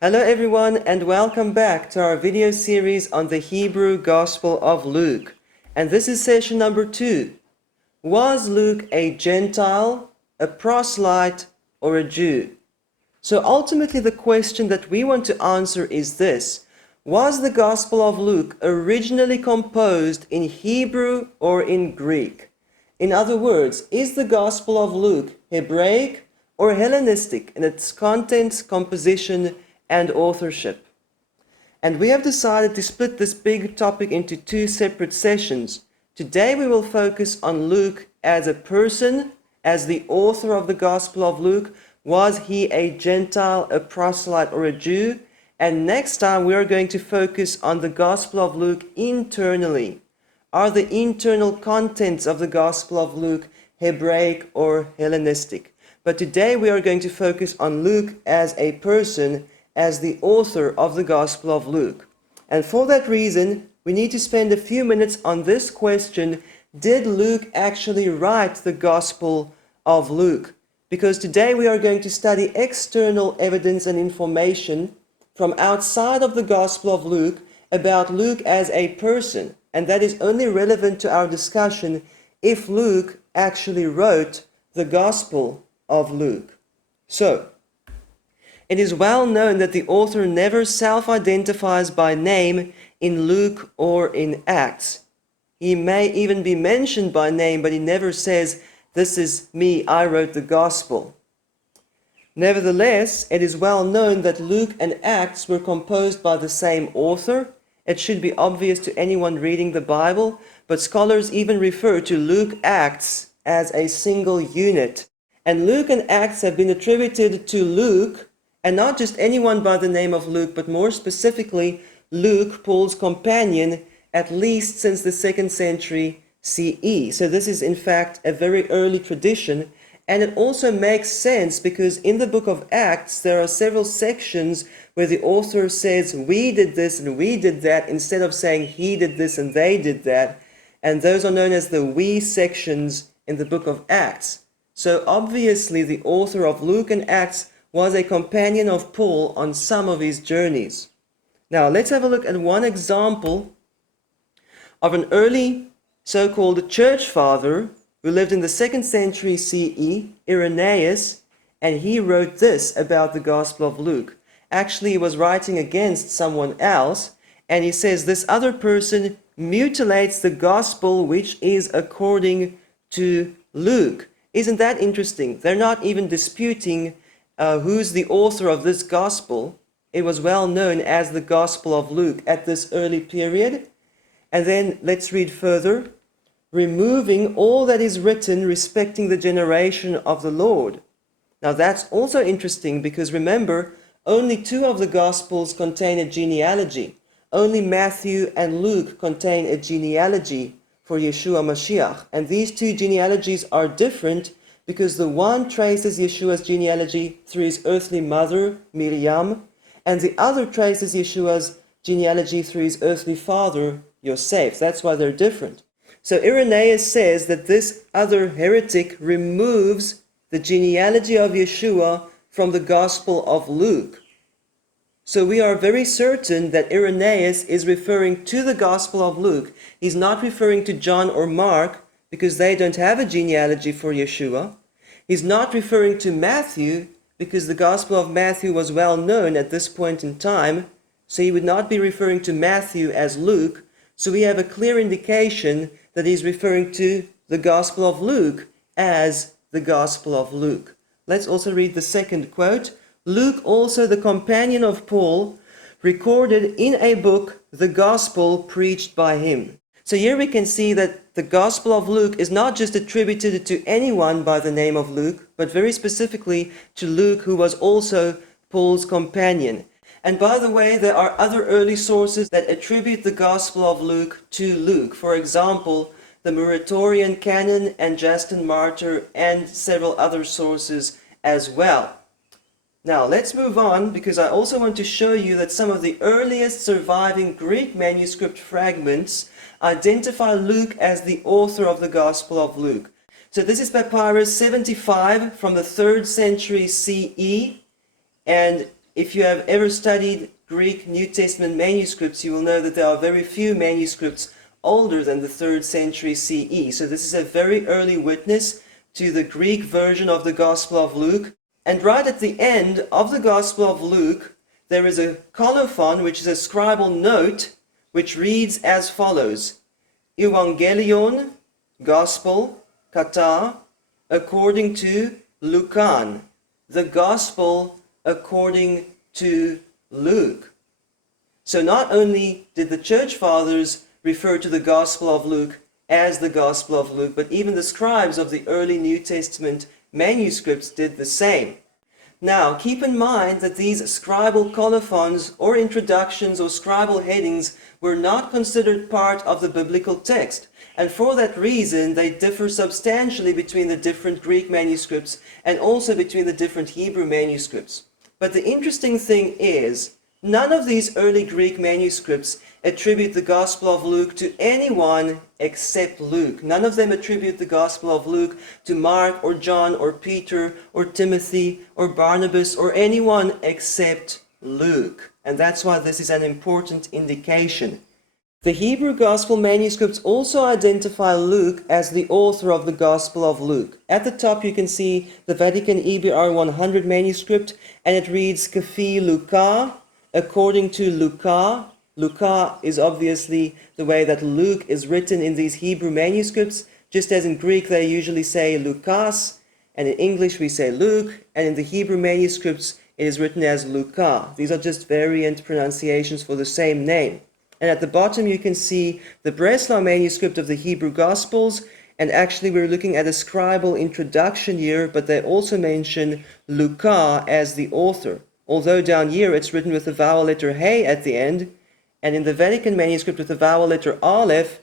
Hello everyone and welcome back to our video series on the Hebrew Gospel of Luke. And this is session number 2. Was Luke a Gentile, a proselyte, or a Jew? So ultimately the question that we want to answer is this. Was the Gospel of Luke originally composed in Hebrew or in Greek? In other words, is the Gospel of Luke Hebraic or Hellenistic in its contents, composition, and authorship? And we have decided to split this big topic into 2 separate sessions. Today we will focus on Luke as a person, as the author of the Gospel of Luke. Was he a Gentile, a proselyte, or a Jew? And next time we are going to focus on the Gospel of Luke internally. Are the internal contents of the Gospel of Luke Hebraic or Hellenistic? But today we are going to focus on Luke as a person, as the author of the Gospel of Luke. And for that reason, we need to spend a few minutes on this question: did Luke actually write the Gospel of Luke? Because today we are going to study external evidence and information from outside of the Gospel of Luke about Luke as a person. And that is only relevant to our discussion if Luke actually wrote the Gospel of Luke. So, it is well known that the author never self-identifies by name in Luke or in Acts. He may even be mentioned by name, but he never says, "This is me, I wrote the Gospel." Nevertheless, it is well known that Luke and Acts were composed by the same author. It should be obvious to anyone reading the Bible, but scholars even refer to Luke Acts as a single unit. And Luke and Acts have been attributed to Luke, and not just anyone by the name of Luke, but more specifically Luke, Paul's companion, at least since the 2nd century CE. So this is in fact a very early tradition, and it also makes sense because in the book of Acts there are several sections where the author says we did this and we did that instead of saying he did this and they did that, and those are known as the we sections in the book of Acts. So obviously the author of Luke and Acts was a companion of Paul on some of his journeys. Now let's have a look at one example of an early so-called church father who lived in the 2nd century CE, Irenaeus, and he wrote this about the Gospel of Luke. Actually, he was writing against someone else, and he says this other person mutilates the Gospel which is according to Luke. Isn't that interesting? They're not even disputing who's the author of this Gospel. It was well known as the Gospel of Luke at this early period. And then let's read further. Removing all that is written respecting the generation of the Lord. Now that's also interesting because remember, only 2 of the Gospels contain a genealogy. Only Matthew and Luke contain a genealogy for Yeshua Mashiach. And these 2 genealogies are different because the one traces Yeshua's genealogy through his earthly mother, Miriam, and the other traces Yeshua's genealogy through his earthly father, Yosef. That's why they're different. So Irenaeus says that this other heretic removes the genealogy of Yeshua from the Gospel of Luke. So we are very certain that Irenaeus is referring to the Gospel of Luke. He's not referring to John or Mark because they don't have a genealogy for Yeshua. He's not referring to Matthew because the Gospel of Matthew was well known at this point in time. So he would not be referring to Matthew as Luke. So we have a clear indication that he's referring to the Gospel of Luke as the Gospel of Luke. Let's also read the second quote. Luke, also the companion of Paul, recorded in a book the Gospel preached by him. So here we can see that the Gospel of Luke is not just attributed to anyone by the name of Luke, but very specifically to Luke, who was also Paul's companion. And by the way, there are other early sources that attribute the Gospel of Luke to Luke. For example, the Muratorian Canon and Justin Martyr and several other sources as well. Now let's move on because I also want to show you that some of the earliest surviving Greek manuscript fragments identify Luke as the author of the Gospel of Luke. So this is Papyrus 75 from the 3rd century CE, and if you have ever studied Greek New Testament manuscripts, you will know that there are very few manuscripts older than the 3rd century CE. So this is a very early witness to the Greek version of the Gospel of Luke. And right at the end of the Gospel of Luke, there is a colophon, which is a scribal note, which reads as follows: Evangelion, Gospel, kata, according to Lucan, the Gospel according to Luke. So not only did the Church Fathers refer to the Gospel of Luke as the Gospel of Luke, but even the scribes of the early New Testament manuscripts did the same. Now, keep in mind that these scribal colophons or introductions or scribal headings were not considered part of the biblical text, and for that reason they differ substantially between the different Greek manuscripts and also between the different Hebrew manuscripts. But the interesting thing is, none of these early Greek manuscripts attribute the Gospel of Luke to anyone except Luke. None of them attribute the Gospel of Luke to Mark or John or Peter or Timothy or Barnabas or anyone except Luke. And that's why this is an important indication. The Hebrew Gospel manuscripts also identify Luke as the author of the Gospel of Luke. At the top you can see the Vatican EBR 100 manuscript, and it reads Kephi Luca, according to Luca. Luca is obviously the way that Luke is written in these Hebrew manuscripts, just as in Greek they usually say Lukas, and in English we say Luke, and in the Hebrew manuscripts it is written as Luca. These are just variant pronunciations for the same name. And at the bottom you can see the Breslau manuscript of the Hebrew Gospels, and actually we're looking at a scribal introduction here, but they also mention Luca as the author. Although down here it's written with the vowel letter He at the end, and in the Vatican manuscript with the vowel letter Aleph,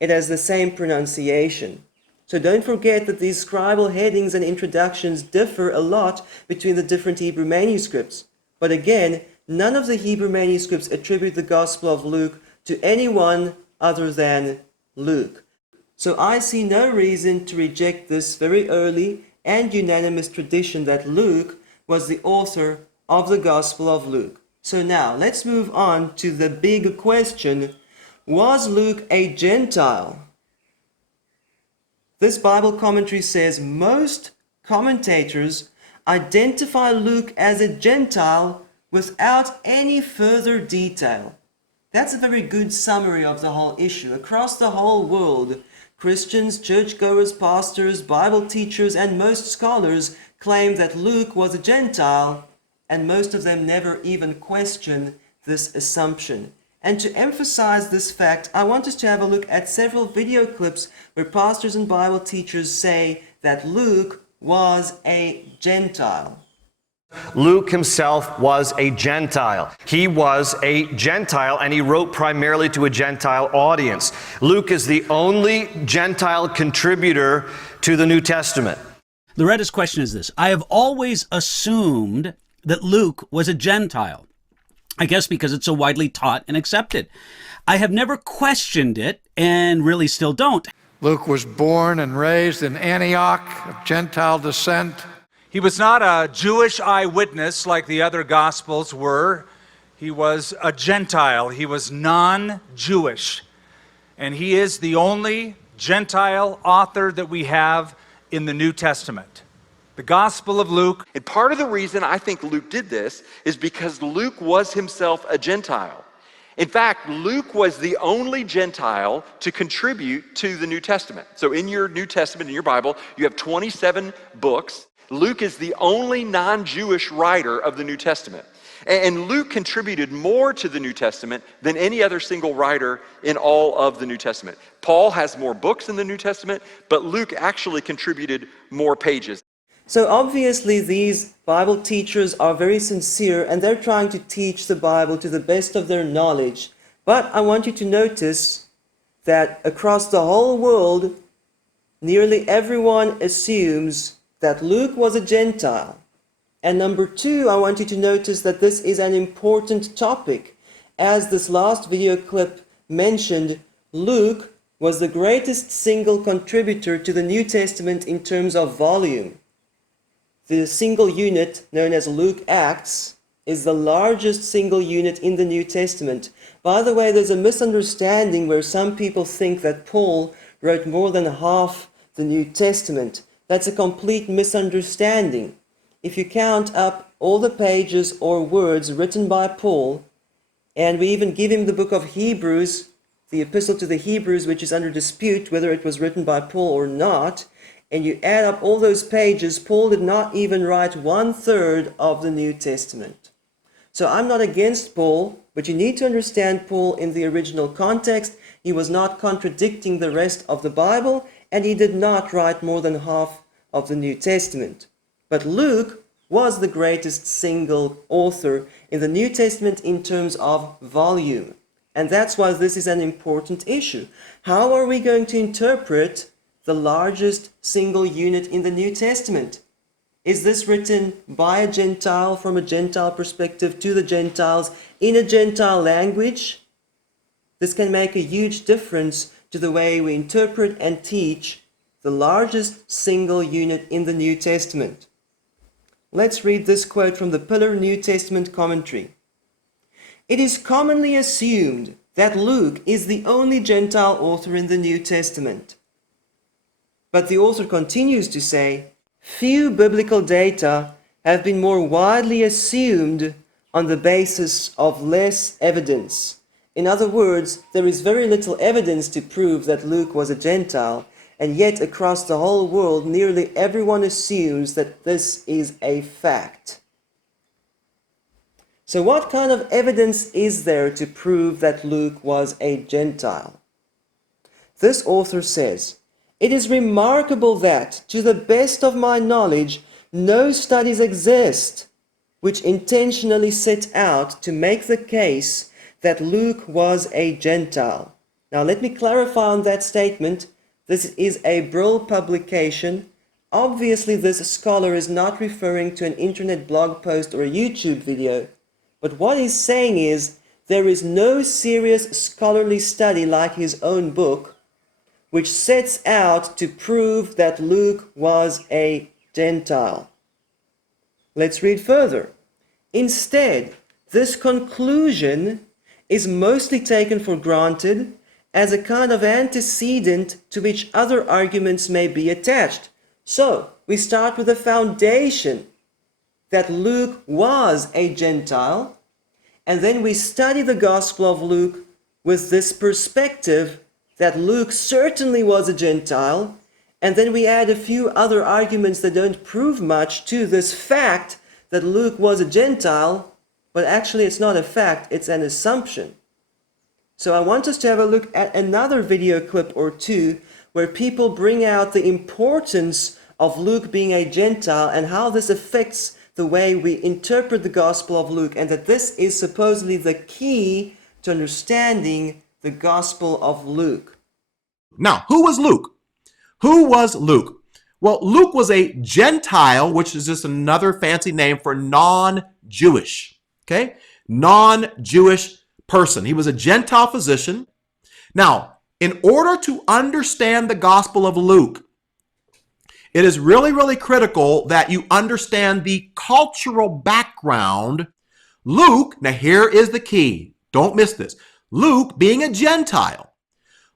it has the same pronunciation. So don't forget that these scribal headings and introductions differ a lot between the different Hebrew manuscripts. But again, none of the Hebrew manuscripts attribute the Gospel of Luke to anyone other than Luke. So I see no reason to reject this very early and unanimous tradition that Luke was the author of the Gospel of Luke. So now, let's move on to the big question: was Luke a Gentile? This Bible commentary says most commentators identify Luke as a Gentile without any further detail. That's a very good summary of the whole issue. Across the whole world, Christians, churchgoers, pastors, Bible teachers, and most scholars claim that Luke was a Gentile, and most of them never even question this assumption. And to emphasize this fact, I want us to have a look at several video clips where pastors and Bible teachers say that Luke was a Gentile. Luke himself was a Gentile. He was a Gentile, and he wrote primarily to a Gentile audience. Luke is the only Gentile contributor to the New Testament. Loretta's question is this: I have always assumed that Luke was a Gentile. I guess because it's so widely taught and accepted. I have never questioned it, and really still don't. Luke was born and raised in Antioch, of Gentile descent. He was not a Jewish eyewitness like the other Gospels were. He was a Gentile. He was non-Jewish. And he is the only Gentile author that we have in the New Testament. The Gospel of Luke. And part of the reason I think Luke did this is because Luke was himself a Gentile. In fact, Luke was the only Gentile to contribute to the New Testament. So in your New Testament, in your Bible, you have 27 books. Luke is the only non-Jewish writer of the New Testament. And Luke contributed more to the New Testament than any other single writer in all of the New Testament. Paul has more books in the New Testament, but Luke actually contributed more pages. So obviously these Bible teachers are very sincere and they're trying to teach the Bible to the best of their knowledge. But I want you to notice that across the whole world, nearly everyone assumes that Luke was a Gentile. And number two, I want you to notice that this is an important topic. As this last video clip mentioned, Luke was the greatest single contributor to the New Testament in terms of volume. The single unit, known as Luke Acts, is the largest single unit in the New Testament. By the way, there's a misunderstanding where some people think that Paul wrote more than half the New Testament. That's a complete misunderstanding. If you count up all the pages or words written by Paul, and we even give him the book of Hebrews, the epistle to the Hebrews, which is under dispute whether it was written by Paul or not, and you add up all those pages, Paul did not even write 1/3 of the New Testament. So I'm not against Paul, but you need to understand Paul in the original context. He was not contradicting the rest of the Bible, and he did not write more than half of the New Testament. But Luke was the greatest single author in the New Testament in terms of volume. And that's why this is an important issue. How are we going to interpret the largest single unit in the New Testament? Is this written by a Gentile from a Gentile perspective to the Gentiles in a Gentile language? This can make a huge difference to the way we interpret and teach the largest single unit in the New Testament. Let's read this quote from the Pillar New Testament Commentary. It is commonly assumed that Luke is the only Gentile author in the New Testament. But the author continues to say, few biblical data have been more widely assumed on the basis of less evidence. In other words, there is very little evidence to prove that Luke was a Gentile, and yet across the whole world, nearly everyone assumes that this is a fact. So what kind of evidence is there to prove that Luke was a Gentile? This author says, it is remarkable that, to the best of my knowledge, no studies exist which intentionally set out to make the case that Luke was a Gentile. Now let me clarify on that statement. This is a Brill publication. Obviously this scholar is not referring to an internet blog post or a YouTube video, but what he's saying is there is no serious scholarly study like his own book which sets out to prove that Luke was a Gentile. Let's read further. Instead, this conclusion is mostly taken for granted as a kind of antecedent to which other arguments may be attached. So, we start with the foundation that Luke was a Gentile, and then we study the Gospel of Luke with this perspective that Luke certainly was a Gentile, and then we add a few other arguments that don't prove much to this fact that Luke was a Gentile, but actually it's not a fact, it's an assumption. So I want us to have a look at another video clip or two where people bring out the importance of Luke being a Gentile and how this affects the way we interpret the Gospel of Luke, and that this is supposedly the key to understanding the Gospel of Luke. Now, who was Luke? Who was Luke? Well, Luke was a Gentile, which is just another fancy name for non-Jewish, okay? Non-Jewish person. He was a Gentile physician. Now, in order to understand the Gospel of Luke, it is really, really critical that you understand the cultural background. Luke, now here is the key. Don't miss this. Luke being a Gentile.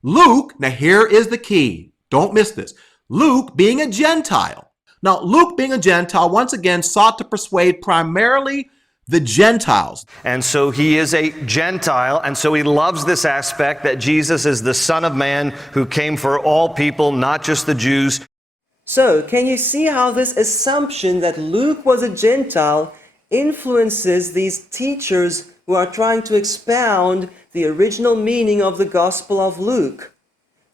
Luke, now here is the key. Don't miss this. Luke being a Gentile. Now, Luke being a Gentile, once again, sought to persuade primarily the Gentiles. And so he is a Gentile, and so he loves this aspect that Jesus is the Son of Man who came for all people, not just the Jews. So, can you see how this assumption that Luke was a Gentile influences these teachers who are trying to expound the original meaning of the Gospel of Luke?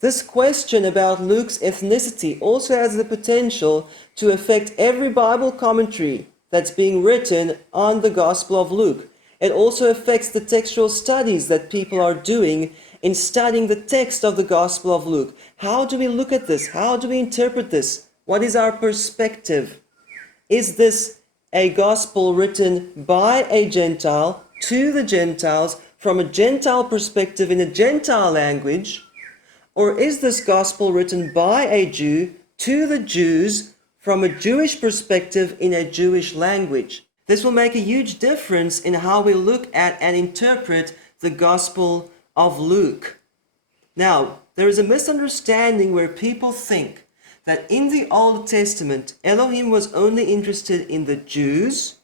This question about Luke's ethnicity also has the potential to affect every Bible commentary that's being written on the Gospel of Luke. It also affects the textual studies that people are doing in studying the text of the Gospel of Luke. How do we look at this? How do we interpret this? What is our perspective? Is this a gospel written by a Gentile to the Gentiles from a Gentile perspective in a Gentile language? Or is this gospel written by a Jew to the Jews from a Jewish perspective in a Jewish language? This will make a huge difference in how we look at and interpret the Gospel of Luke. Now, there is a misunderstanding where people think that in the Old Testament, Elohim was only interested in the Jews,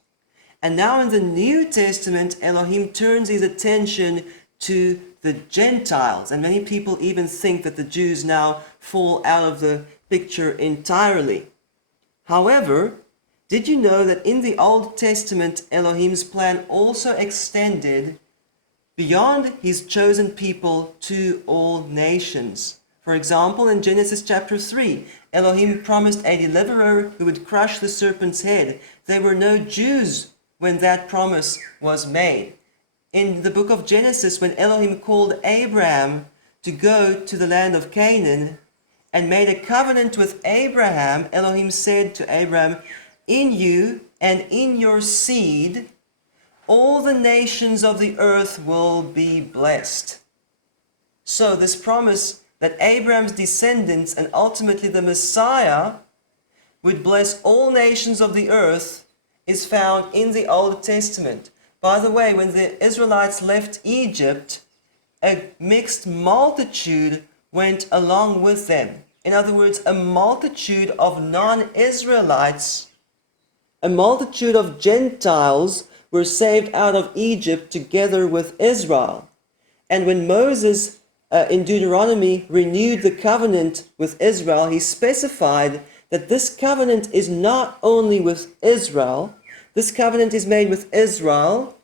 and now in the New Testament, Elohim turns his attention to the Gentiles. And many people even think that the Jews now fall out of the picture entirely. However, did you know that in the Old Testament, Elohim's plan also extended beyond his chosen people to all nations? For example, in Genesis chapter 3, Elohim promised a deliverer who would crush the serpent's head. There were no Jews when that promise was made. In the book of Genesis, when Elohim called Abraham to go to the land of Canaan and made a covenant with Abraham, Elohim said to Abraham, "In you and in your seed, all the nations of the earth will be blessed." So this promise that Abraham's descendants and ultimately the Messiah would bless all nations of the earth is found in the Old Testament. By the way, when the Israelites left Egypt, a mixed multitude went along with them. In other words, a multitude of non-Israelites, a multitude of Gentiles were saved out of Egypt together with Israel. And when Moses in Deuteronomy renewed the covenant with Israel, he specified that this covenant is not only with Israel, this covenant is made with Israel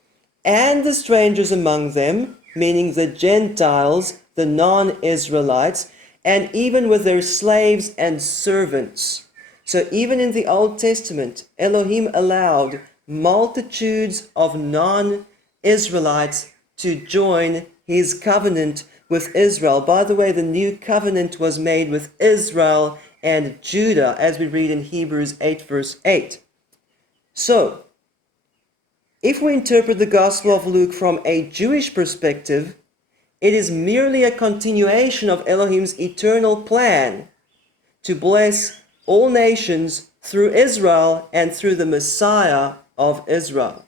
and the strangers among them, meaning the Gentiles, the non-Israelites, and even with their slaves and servants. So even in the Old Testament, Elohim allowed multitudes of non-Israelites to join his covenant with Israel. By the way, the new covenant was made with Israel and Judah, as we read in Hebrews 8 verse 8. So, if we interpret the Gospel of Luke from a Jewish perspective, it is merely a continuation of Elohim's eternal plan to bless all nations through Israel and through the Messiah of Israel.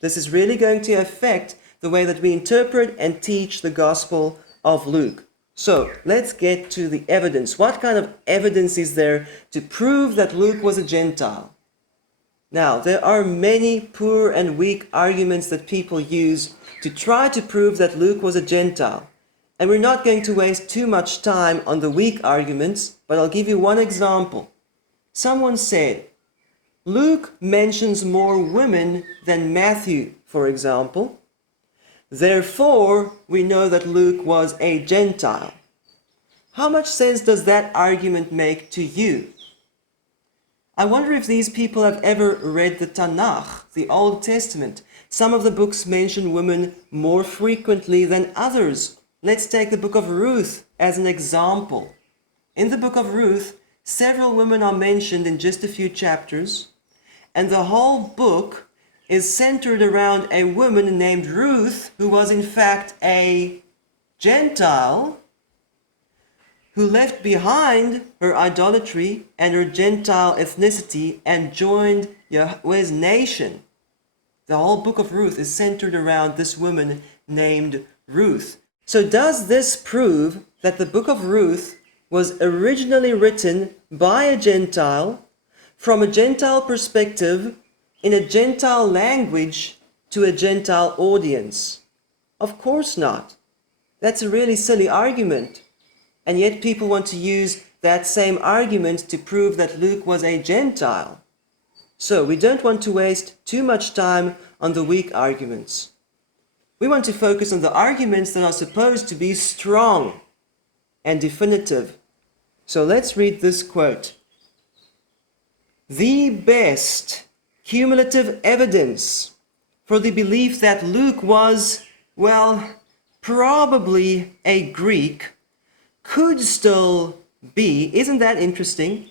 This is really going to affect the way that we interpret and teach the Gospel of Luke. So let's get to the evidence. What kind of evidence is there to prove that Luke was a Gentile? Now, there are many poor and weak arguments that people use to try to prove that Luke was a Gentile. And we're not going to waste too much time on the weak arguments, but I'll give you one example. Someone said, Luke mentions more women than Matthew, for example. Therefore, we know that Luke was a Gentile. How much sense does that argument make to you? I wonder if these people have ever read the Tanakh, the Old Testament. Some of the books mention women more frequently than others. Let's take the book of Ruth as an example. In the book of Ruth, several women are mentioned in just a few chapters, and the whole book is centered around a woman named Ruth, who was in fact a Gentile, who left behind her idolatry and her Gentile ethnicity and joined Yahweh's nation. The whole book of Ruth is centered around this woman named Ruth. So does this prove that the book of Ruth was originally written by a Gentile, from a Gentile perspective, in a Gentile language to a Gentile audience? Of course not. That's a really silly argument. And yet people want to use that same argument to prove that Luke was a Gentile. So we don't want to waste too much time on the weak arguments. We want to focus on the arguments that are supposed to be strong and definitive. So let's read this quote. The best cumulative evidence for the belief that Luke was, well, probably a Greek could still be, isn't that interesting?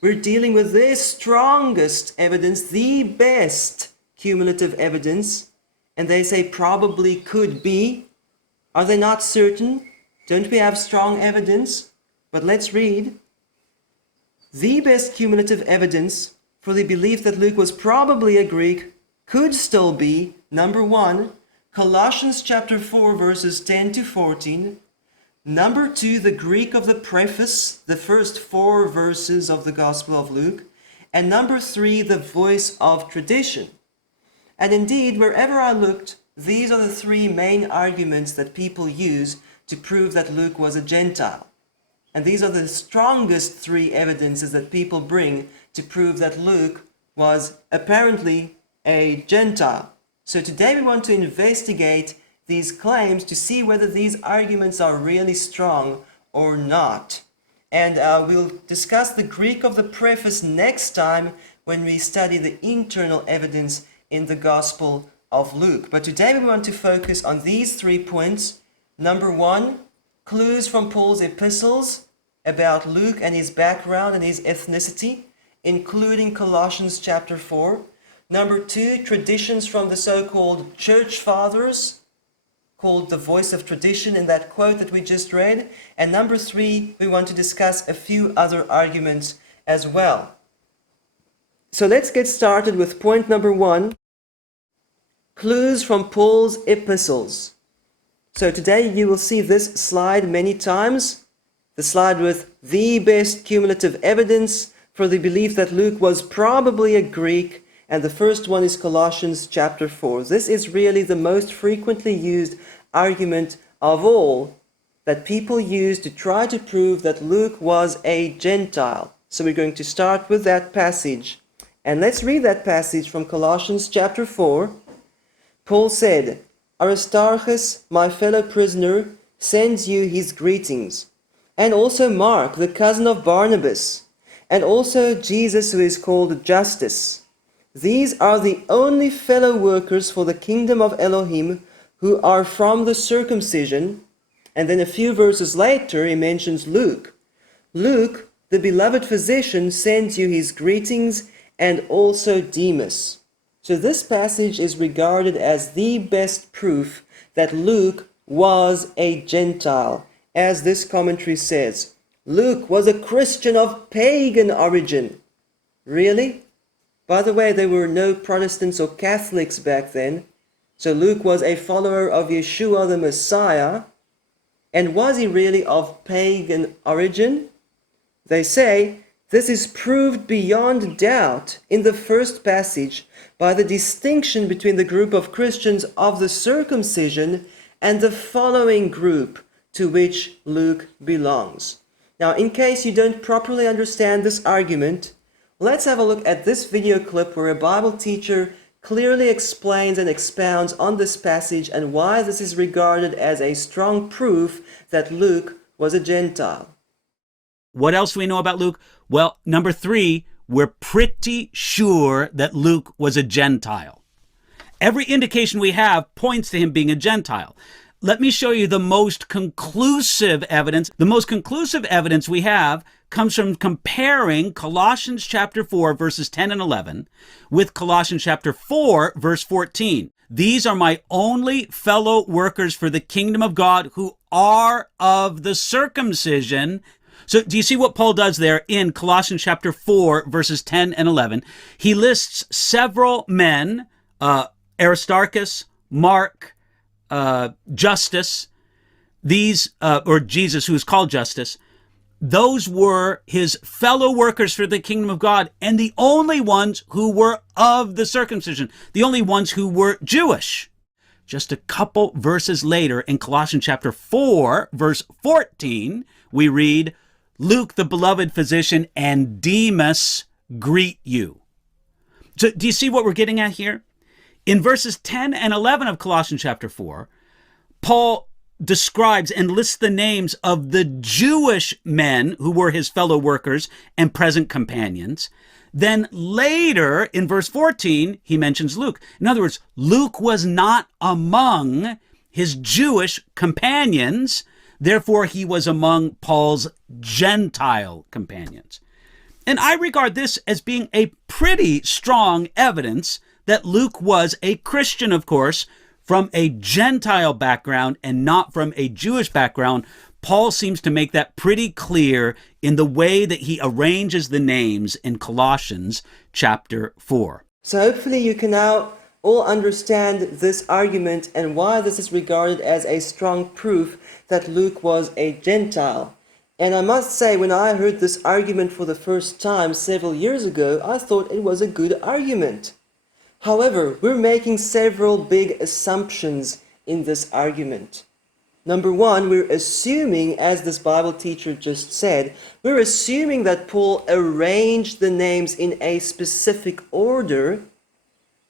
We're dealing with the strongest evidence, the best cumulative evidence, and they say probably could be. Are they not certain? Don't we have strong evidence? But let's read. The best cumulative evidence for the belief that Luke was probably a Greek could still be, number 1, Colossians chapter 4, verses 10 to 14. Number 2, the Greek of the preface, the first 4 verses of the Gospel of Luke. And number 3, the voice of tradition. And indeed, wherever I looked, these are the 3 main arguments that people use to prove that Luke was a Gentile. And these are the strongest 3 evidences that people bring to prove that Luke was apparently a Gentile. So today we want to investigate these claims to see whether these arguments are really strong or not. And we'll discuss the Greek of the preface next time when we study the internal evidence in the Gospel of Luke. But today we want to focus on these 3 points. Number 1, clues from Paul's epistles about Luke and his background and his ethnicity, including Colossians chapter 4. Number 2, traditions from the so-called church fathers, called the voice of tradition in that quote that we just read. And number 3, we want to discuss a few other arguments as well. So let's get started with point number 1, clues from Paul's epistles. So today you will see this slide many times, the slide with the best cumulative evidence for the belief that Luke was probably a Greek, and the first one is Colossians chapter 4. This is really the most frequently used argument of all that people use to try to prove that Luke was a Gentile. So we're going to start with that passage. And let's read that passage from Colossians chapter 4. Paul said, Aristarchus, my fellow prisoner, sends you his greetings, and also Mark, the cousin of Barnabas, and also Jesus, who is called Justus. These are the only fellow workers for the kingdom of Elohim who are from the circumcision. And then a few verses later, he mentions Luke. Luke, the beloved physician, sends you his greetings, and also Demas. So this passage is regarded as the best proof that Luke was a Gentile. As this commentary says, Luke was a Christian of pagan origin. Really? By the way, there were no Protestants or Catholics back then. So Luke was a follower of Yeshua the Messiah. And was he really of pagan origin? They say this is proved beyond doubt in the first passage by the distinction between the group of Christians of the circumcision and the following group to which Luke belongs. Now, in case you don't properly understand this argument, let's have a look at this video clip where a Bible teacher clearly explains and expounds on this passage and why this is regarded as a strong proof that Luke was a Gentile. What else do we know about Luke? Well, number 3, we're pretty sure that Luke was a Gentile. Every indication we have points to him being a Gentile. Let me show you the most conclusive evidence. The most conclusive evidence we have comes from comparing Colossians chapter 4, verses 10 and 11 with Colossians chapter 4, verse 14. These are my only fellow workers for the kingdom of God who are of the circumcision. So do you see what Paul does there in Colossians chapter 4, verses 10 and 11? He lists several men, Aristarchus, Mark, Justus, these, or Jesus, who is called Justus. Those were his fellow workers for the kingdom of God, and the only ones who were of the circumcision, the only ones who were Jewish. Just a couple verses later, in Colossians chapter 4, verse 14, we read, Luke, the beloved physician, and Demas greet you. So do you see what we're getting at here? In verses 10 and 11 of Colossians chapter 4, Paul describes and lists the names of the Jewish men who were his fellow workers and present companions. Then later, in verse 14, he mentions Luke. In other words, Luke was not among his Jewish companions. Therefore, he was among Paul's Gentile companions. And I regard this as being a pretty strong evidence that Luke was a Christian, of course, from a Gentile background and not from a Jewish background. Paul seems to make that pretty clear in the way that he arranges the names in Colossians chapter 4. So hopefully you can now all understand this argument and why this is regarded as a strong proof that Luke was a Gentile. And I must say, when I heard this argument for the first time several years ago, I thought it was a good argument. However, we're making several big assumptions in this argument. Number one, we're assuming, as this Bible teacher just said, we're assuming that Paul arranged the names in a specific order,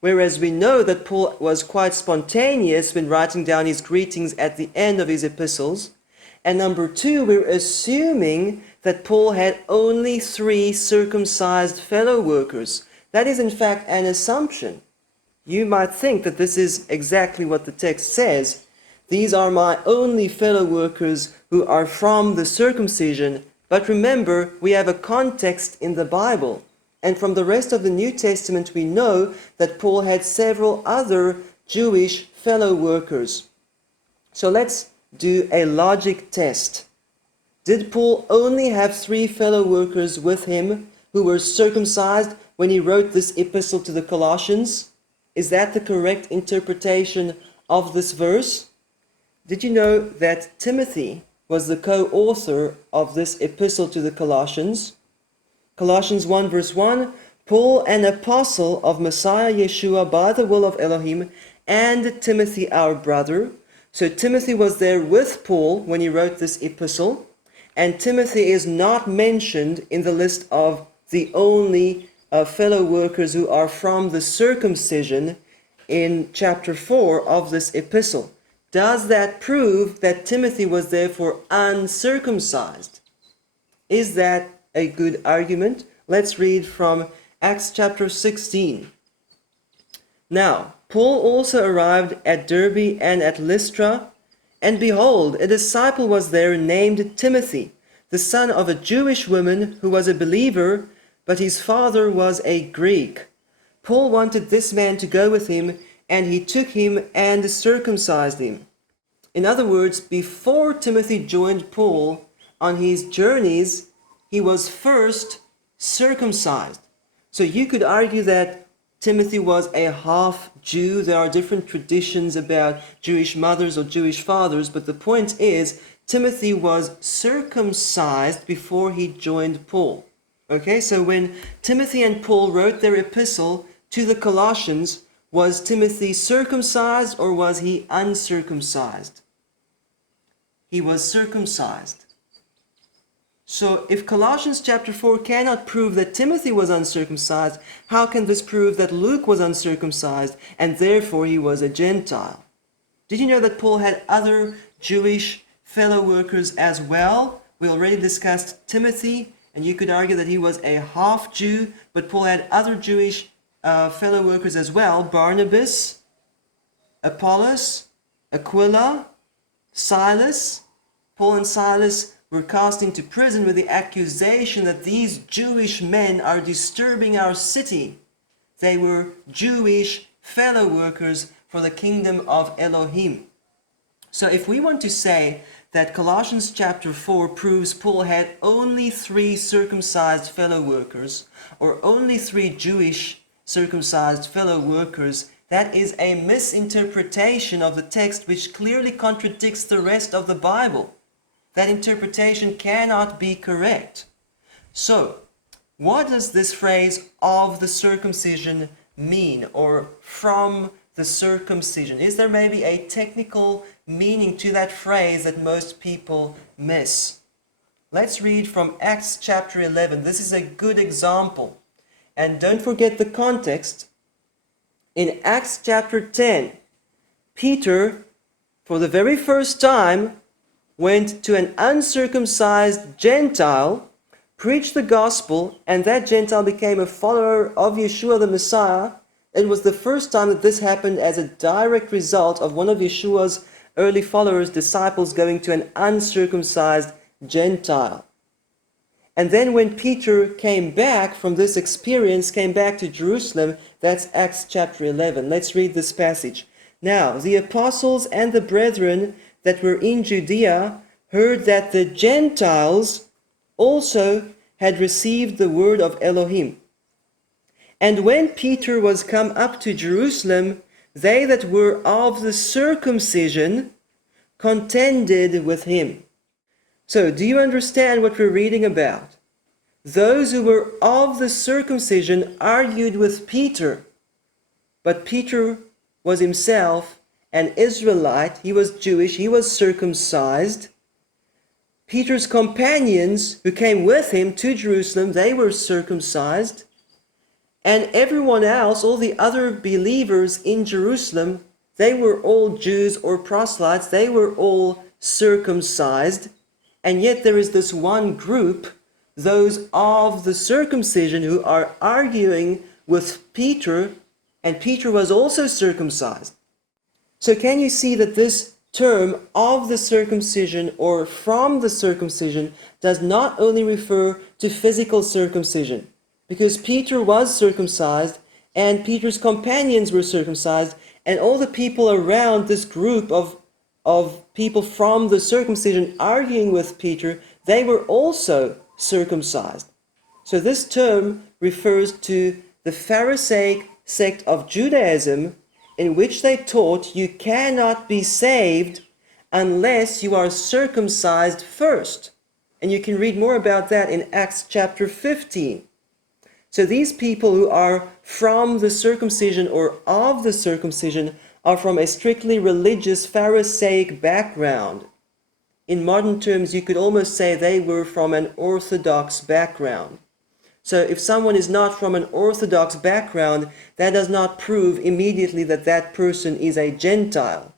whereas we know that Paul was quite spontaneous when writing down his greetings at the end of his epistles. And number two, we're assuming that Paul had only 3 circumcised fellow workers. That is in fact an assumption. You might think that this is exactly what the text says. These are my only fellow workers who are from the circumcision. But remember, we have a context in the Bible. And from the rest of the New Testament, we know that Paul had several other Jewish fellow workers. So let's do a logic test. Did Paul only have 3 fellow workers with him who were circumcised when he wrote this epistle to the Colossians? Is that the correct interpretation of this verse? Did you know that Timothy was the co-author of this epistle to the Colossians? Colossians 1 verse 1, Paul, an apostle of Messiah Yeshua by the will of Elohim, and Timothy our brother. So Timothy was there with Paul when he wrote this epistle, and Timothy is not mentioned in the list of the only fellow workers who are from the circumcision in chapter 4 of this epistle. Does that prove that Timothy was therefore uncircumcised? Is that a good argument? Let's read from Acts chapter 16. Now, Paul also arrived at Derbe and at Lystra, and behold, a disciple was there named Timothy, the son of a Jewish woman who was a believer, but his father was a Greek. Paul wanted this man to go with him, and he took him and circumcised him. In other words, before Timothy joined Paul on his journeys, he was first circumcised. So you could argue that Timothy was a half Jew. There are different traditions about Jewish mothers or Jewish fathers, but the point is, Timothy was circumcised before he joined Paul. Okay, so when Timothy and Paul wrote their epistle to the Colossians, was Timothy circumcised or was he uncircumcised? He was circumcised. So if Colossians chapter 4 cannot prove that Timothy was uncircumcised, how can this prove that Luke was uncircumcised and therefore he was a Gentile? Did you know that Paul had other Jewish fellow workers as well? We already discussed Timothy, and you could argue that he was a half Jew, but Paul had other Jewish fellow workers as well. Barnabas, Apollos, Aquila, Silas. Paul and Silas were cast into prison with the accusation that these Jewish men are disturbing our city. They were Jewish fellow workers for the kingdom of Elohim. So if we want to say that Colossians chapter 4 proves Paul had only 3 circumcised fellow workers, or only 3 Jewish circumcised fellow workers, that is a misinterpretation of the text which clearly contradicts the rest of the Bible. That interpretation cannot be correct. So, what does this phrase "of the circumcision" mean, or "from the circumcision"? Is there maybe a technical meaning to that phrase that most people miss? Let's read from Acts chapter 11. This is a good example. And don't forget the context. In Acts chapter 10, Peter, for the very first time, went to an uncircumcised Gentile, preached the gospel, and that Gentile became a follower of Yeshua the Messiah. It was the first time that this happened as a direct result of one of Yeshua's early followers, disciples, going to an uncircumcised Gentile. And then when Peter came back from this experience, came back to Jerusalem, that's Acts chapter 11. Let's read this passage. Now, the apostles and the brethren that were in Judea heard that the Gentiles also had received the word of Elohim. And when Peter was come up to Jerusalem, they that were of the circumcision contended with him. So, do you understand what we're reading about? Those who were of the circumcision argued with Peter, but Peter was himself an Israelite. He was Jewish, he was circumcised. Peter's companions who came with him to Jerusalem, they were circumcised. And everyone else, all the other believers in Jerusalem, they were all Jews or proselytes. They were all circumcised. And yet there is this one group, those of the circumcision, who are arguing with Peter, and Peter was also circumcised. So can you see that this term of the circumcision or from the circumcision does not only refer to physical circumcision, because Peter was circumcised and Peter's companions were circumcised, and all the people around this group of people from the circumcision arguing with Peter, they were also circumcised. So this term refers to the Pharisaic sect of Judaism, in which they taught you cannot be saved unless you are circumcised first. And you can read more about that in Acts chapter 15. So these people who are from the circumcision or of the circumcision are from a strictly religious Pharisaic background. In modern terms, you could almost say they were from an Orthodox background. So if someone is not from an Orthodox background, that does not prove immediately that that person is a Gentile.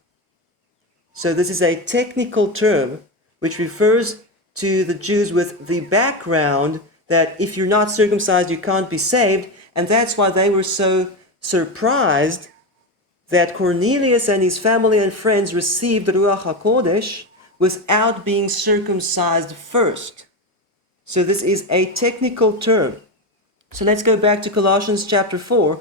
So this is a technical term which refers to the Jews with the background that if you're not circumcised, you can't be saved. And that's why they were so surprised that Cornelius and his family and friends received the Ruach HaKodesh without being circumcised first. So this is a technical term. So let's go back to Colossians chapter 4.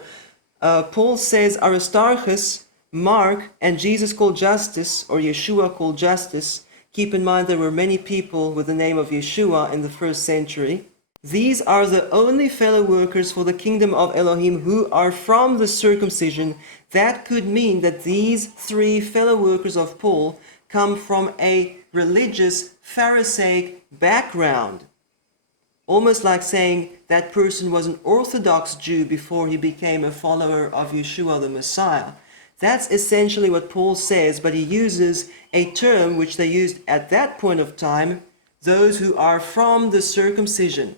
Paul says Aristarchus, Mark, and Jesus called Justus, or Yeshua called Justus. Keep in mind there were many people with the name of Yeshua in the first century. These are the only fellow workers for the kingdom of Elohim who are from the circumcision. That could mean that these three fellow workers of Paul come from a religious Pharisaic background. Almost like saying that person was an Orthodox Jew before he became a follower of Yeshua the Messiah. That's essentially what Paul says, but he uses a term which they used at that point of time, those who are from the circumcision.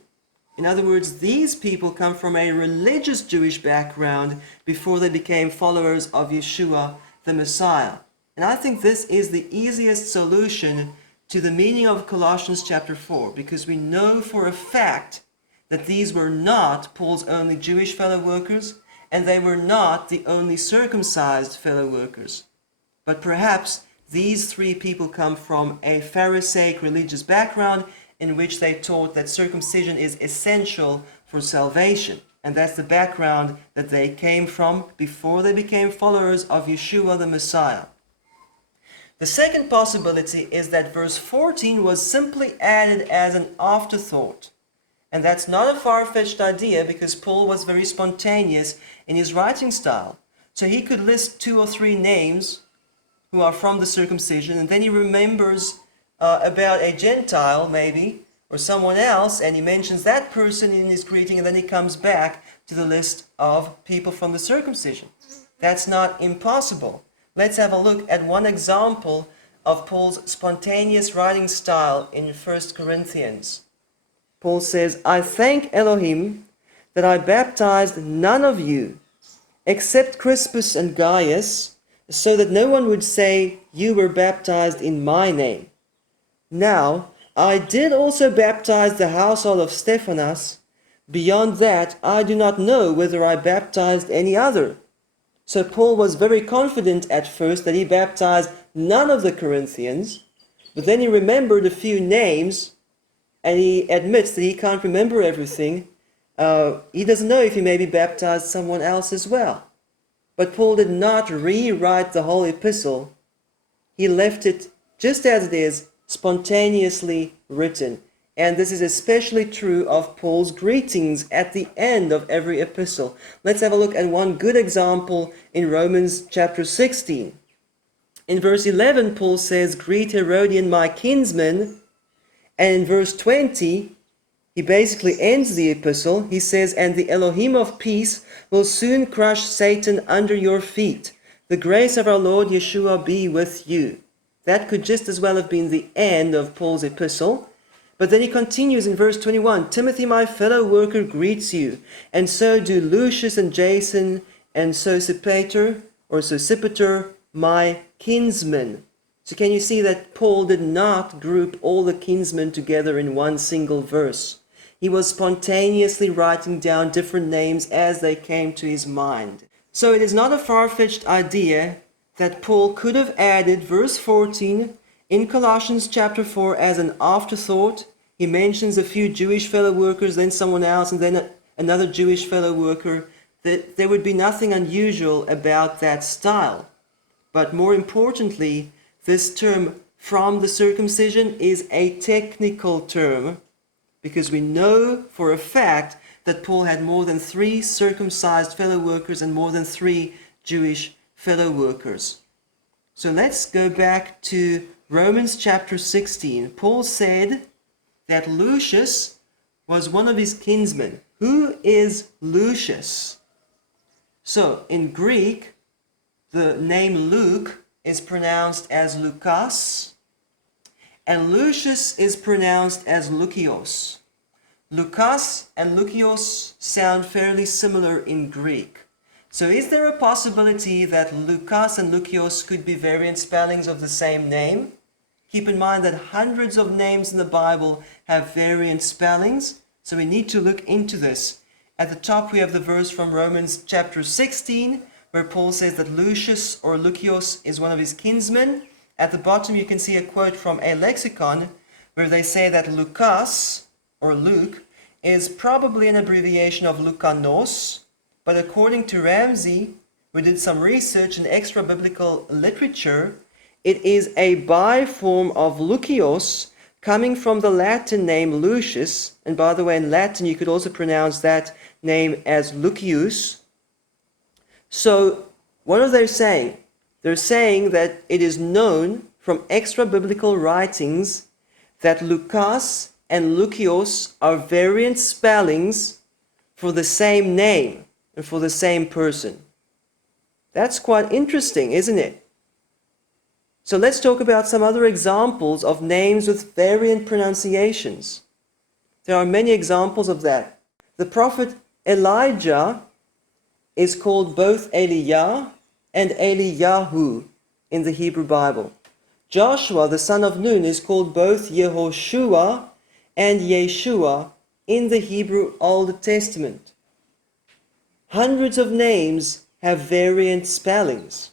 In other words, these people come from a religious Jewish background before they became followers of Yeshua the Messiah. And I think this is the easiest solution to the meaning of Colossians chapter 4, because we know for a fact that these were not Paul's only Jewish fellow workers, and they were not the only circumcised fellow workers. But perhaps these three people come from a Pharisaic religious background in which they taught that circumcision is essential for salvation. And that's the background that they came from before they became followers of Yeshua the Messiah. The second possibility is that verse 14 was simply added as an afterthought. And that's not a far-fetched idea, because Paul was very spontaneous in his writing style. So he could list 2 or 3 names who are from the circumcision, and then he remembers about a Gentile maybe, or someone else, and he mentions that person in his greeting, and then he comes back to the list of people from the circumcision. That's not impossible. Let's have a look at one example of Paul's spontaneous writing style in 1 Corinthians. Paul says, I thank Elohim that I baptized none of you except Crispus and Gaius, so that no one would say you were baptized in my name. Now, I did also baptize the household of Stephanas. Beyond that, I do not know whether I baptized any other. So Paul was very confident at first that he baptized none of the Corinthians, but then he remembered a few names, and he admits that he can't remember everything. He doesn't know if he maybe baptized someone else as well. But Paul did not rewrite the whole epistle. He left it just as it is, spontaneously written. And this is especially true of Paul's greetings at the end of every epistle. Let's have a look at one good example in Romans chapter 16. In verse 11, Paul says, "Greet Herodian, my kinsman." And in verse 20, he basically ends the epistle. He says, "And the Elohim of peace will soon crush Satan under your feet. The grace of our Lord Yeshua be with you." That could just as well have been the end of Paul's epistle. But then he continues in verse 21, "Timothy, my fellow worker, greets you, and so do Lucius and Jason and Sosipater, my kinsmen." So can you see that Paul did not group all the kinsmen together in one single verse? He was spontaneously writing down different names as they came to his mind. So it is not a far-fetched idea that Paul could have added verse 14 in Colossians chapter 4 as an afterthought. He mentions a few Jewish fellow workers, then someone else, and then another Jewish fellow worker. That there would be nothing unusual about that style. But more importantly, this term "from the circumcision" is a technical term, because we know for a fact that Paul had more than 3 circumcised fellow workers and more than 3 Jewish fellow workers. So let's go back to Romans chapter 16. Paul said that Lucius was one of his kinsmen. Who is Lucius? So in Greek, the name Luke is pronounced as Lukas, and Lucius is pronounced as Lukios. Lukas and Lukios sound fairly similar in Greek. So is there a possibility that Lukas and Lukios could be variant spellings of the same name? Keep in mind that hundreds of names in the Bible have variant spellings, so we need to look into this. At the top we have the verse from Romans chapter 16, where Paul says that Lucius or Lukios is one of his kinsmen. At the bottom you can see a quote from a lexicon where they say that Lukas, or Luke, is probably an abbreviation of Lukanos, but according to Ramsey, who did some research in extra-biblical literature, it is a biform of Lukios, coming from the Latin name Lucius. And by the way, in Latin you could also pronounce that name as Lucius. So what are they saying? They're saying that it is known from extra-biblical writings that Lukas and Lukios are variant spellings for the same name and for the same person. That's quite interesting, isn't it? So let's talk about some other examples of names with variant pronunciations. There are many examples of that. The prophet Elijah is called both Eliah and Eliyahu in the Hebrew Bible. Joshua, the son of Nun, is called both Yehoshua and Yeshua in the Hebrew Old Testament. Hundreds of names have variant spellings.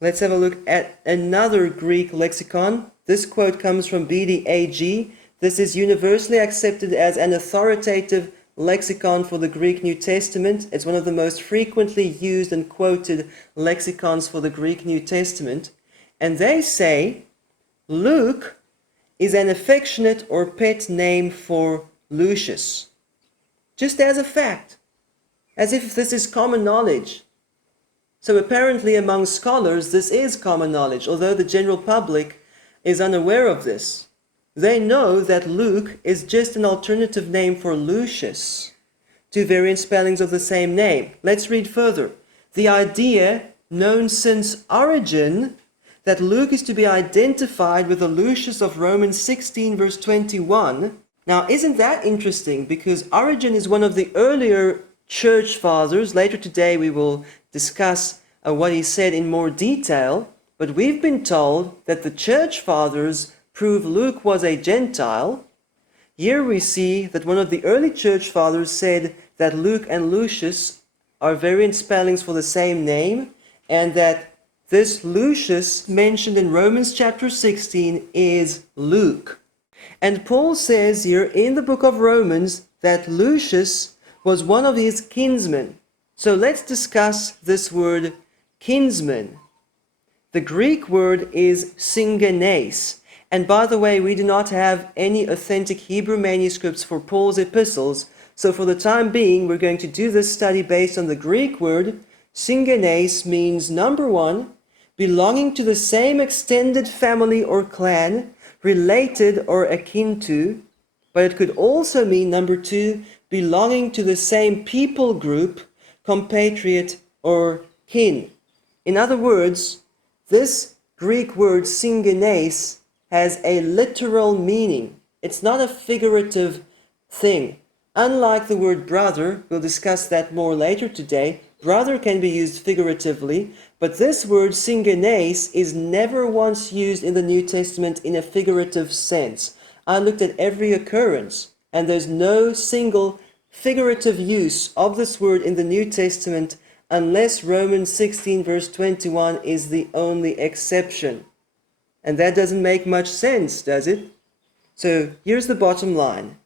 Let's have a look at another Greek lexicon. This quote comes from BDAG. This is universally accepted as an authoritative lexicon for the Greek New Testament. It's one of the most frequently used and quoted lexicons for the Greek New Testament. And they say Luke is an affectionate or pet name for Lucius. Just as a fact, as if this is common knowledge. So apparently among scholars this is common knowledge, although the general public is unaware of this. They know that Luke is just an alternative name for Lucius, 2 variant spellings of the same name. Let's read further. The idea, known since Origen, that Luke is to be identified with the Lucius of Romans 16 verse 21. Now isn't that interesting? Because Origen is one of the earlier church fathers. Later today we will discuss what he said in more detail. But we've been told that the church fathers prove Luke was a Gentile. Here we see that one of the early church fathers said that Luke and Lucius are variant spellings for the same name, and that this Lucius mentioned in Romans chapter 16 is Luke. And Paul says here in the book of Romans that Lucius was one of his kinsmen. So let's discuss this word kinsman. The Greek word is syngenes, And by the way, we do not have any authentic Hebrew manuscripts for Paul's epistles, so for the time being, we're going to do this study based on the Greek word. Syngenes means, number one, belonging to the same extended family or clan, related or akin to, but it could also mean, number two, belonging to the same people group, compatriot or kin. In other words, this Greek word syngenes has a literal meaning. It's not a figurative thing. Unlike the word brother, we'll discuss that more later today, brother can be used figuratively, but this word syngenes is never once used in the New Testament in a figurative sense. I looked at every occurrence, and there's no single figurative use of this word in the New Testament unless Romans 16 verse 21 is the only exception. And that doesn't make much sense, does it? So here's the bottom line.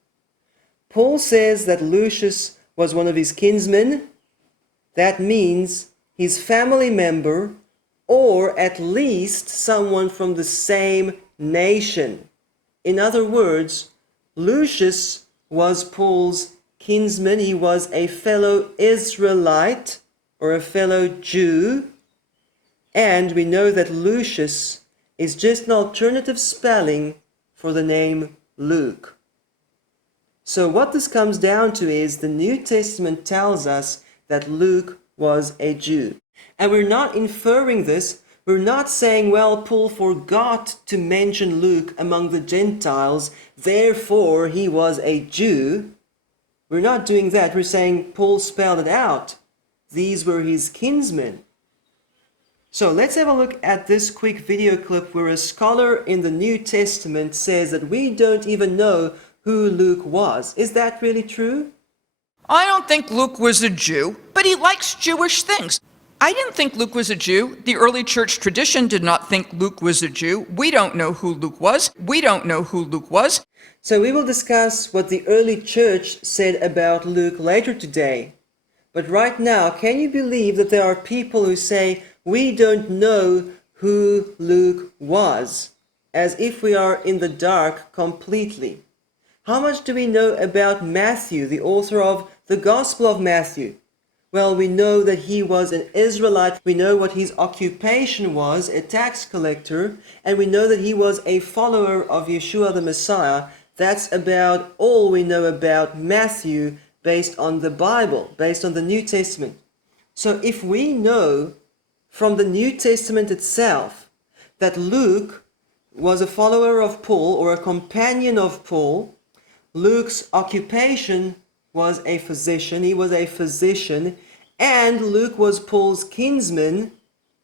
Paul says that Lucius was one of his kinsmen. That means his family member, or at least someone from the same nation. In other words, Lucius was Paul's kinsman. He was a fellow Israelite or a fellow Jew. And we know that Lucius is just an alternative spelling for the name Luke. So what this comes down to is the New Testament tells us that Luke was a Jew. And we're not inferring this. We're not saying, well, Paul forgot to mention Luke among the Gentiles, therefore he was a Jew. We're not doing that. We're saying Paul spelled it out. These were his kinsmen. So let's have a look at this quick video clip where a scholar in the New Testament says that we don't even know who Luke was. Is that really true? I don't think Luke was a Jew, but he likes Jewish things. I didn't think Luke was a Jew. The early church tradition did not think Luke was a Jew. We don't know who Luke was. We don't know who Luke was. So we will discuss what the early church said about Luke later today. But right now, can you believe that there are people who say, we don't know who Luke was, as if we are in the dark completely? How much do we know about Matthew, the author of the Gospel of Matthew? Well, we know that he was an Israelite. We know what his occupation was, a tax collector, and we know that he was a follower of Yeshua the Messiah. That's about all we know about Matthew based on the Bible, based on the New Testament. So if we know from the New Testament itself that Luke was a follower of Paul or a companion of Paul, Luke's occupation was a physician. He was a physician, and Luke was Paul's kinsman.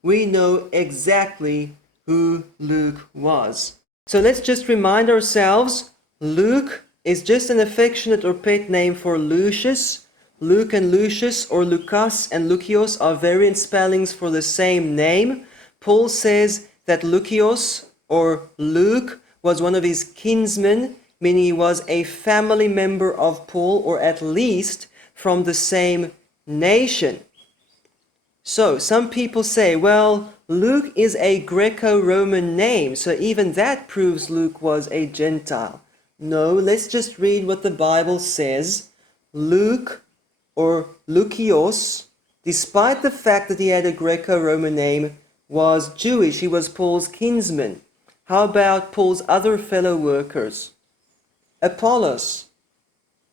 We know exactly who Luke was. So let's just remind ourselves, Luke is just an affectionate or pet name for Lucius. Luke and Lucius, or Lucas and Lucius, are variant spellings for the same name. Paul says that Lucius, or Luke, was one of his kinsmen, meaning he was a family member of Paul, or at least from the same nation. So some people say, well, Luke is a Greco-Roman name, so even that proves Luke was a Gentile. No, let's just read what the Bible says. Luke, or Lucius, despite the fact that he had a Greco-Roman name, was Jewish. He was Paul's kinsman. How about Paul's other fellow workers? Apollos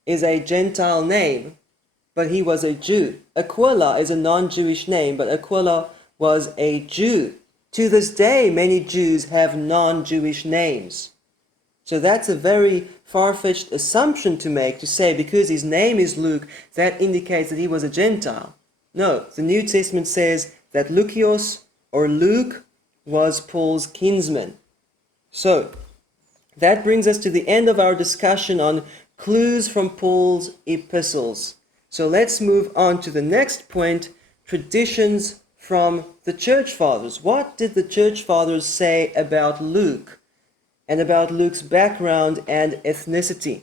is a Gentile name, but he was a Jew. Aquila is a non-Jewish name, but Aquila was a Jew. To this day, many Jews have non-Jewish names. So that's a very far-fetched assumption to make, to say because his name is Luke, that indicates that he was a Gentile. No, the New Testament says that Lucius, or Luke, was Paul's kinsman. So, that brings us to the end of our discussion on clues from Paul's epistles. So let's move on to the next point, traditions from the church fathers. What did the church fathers say about Luke and about Luke's background and ethnicity?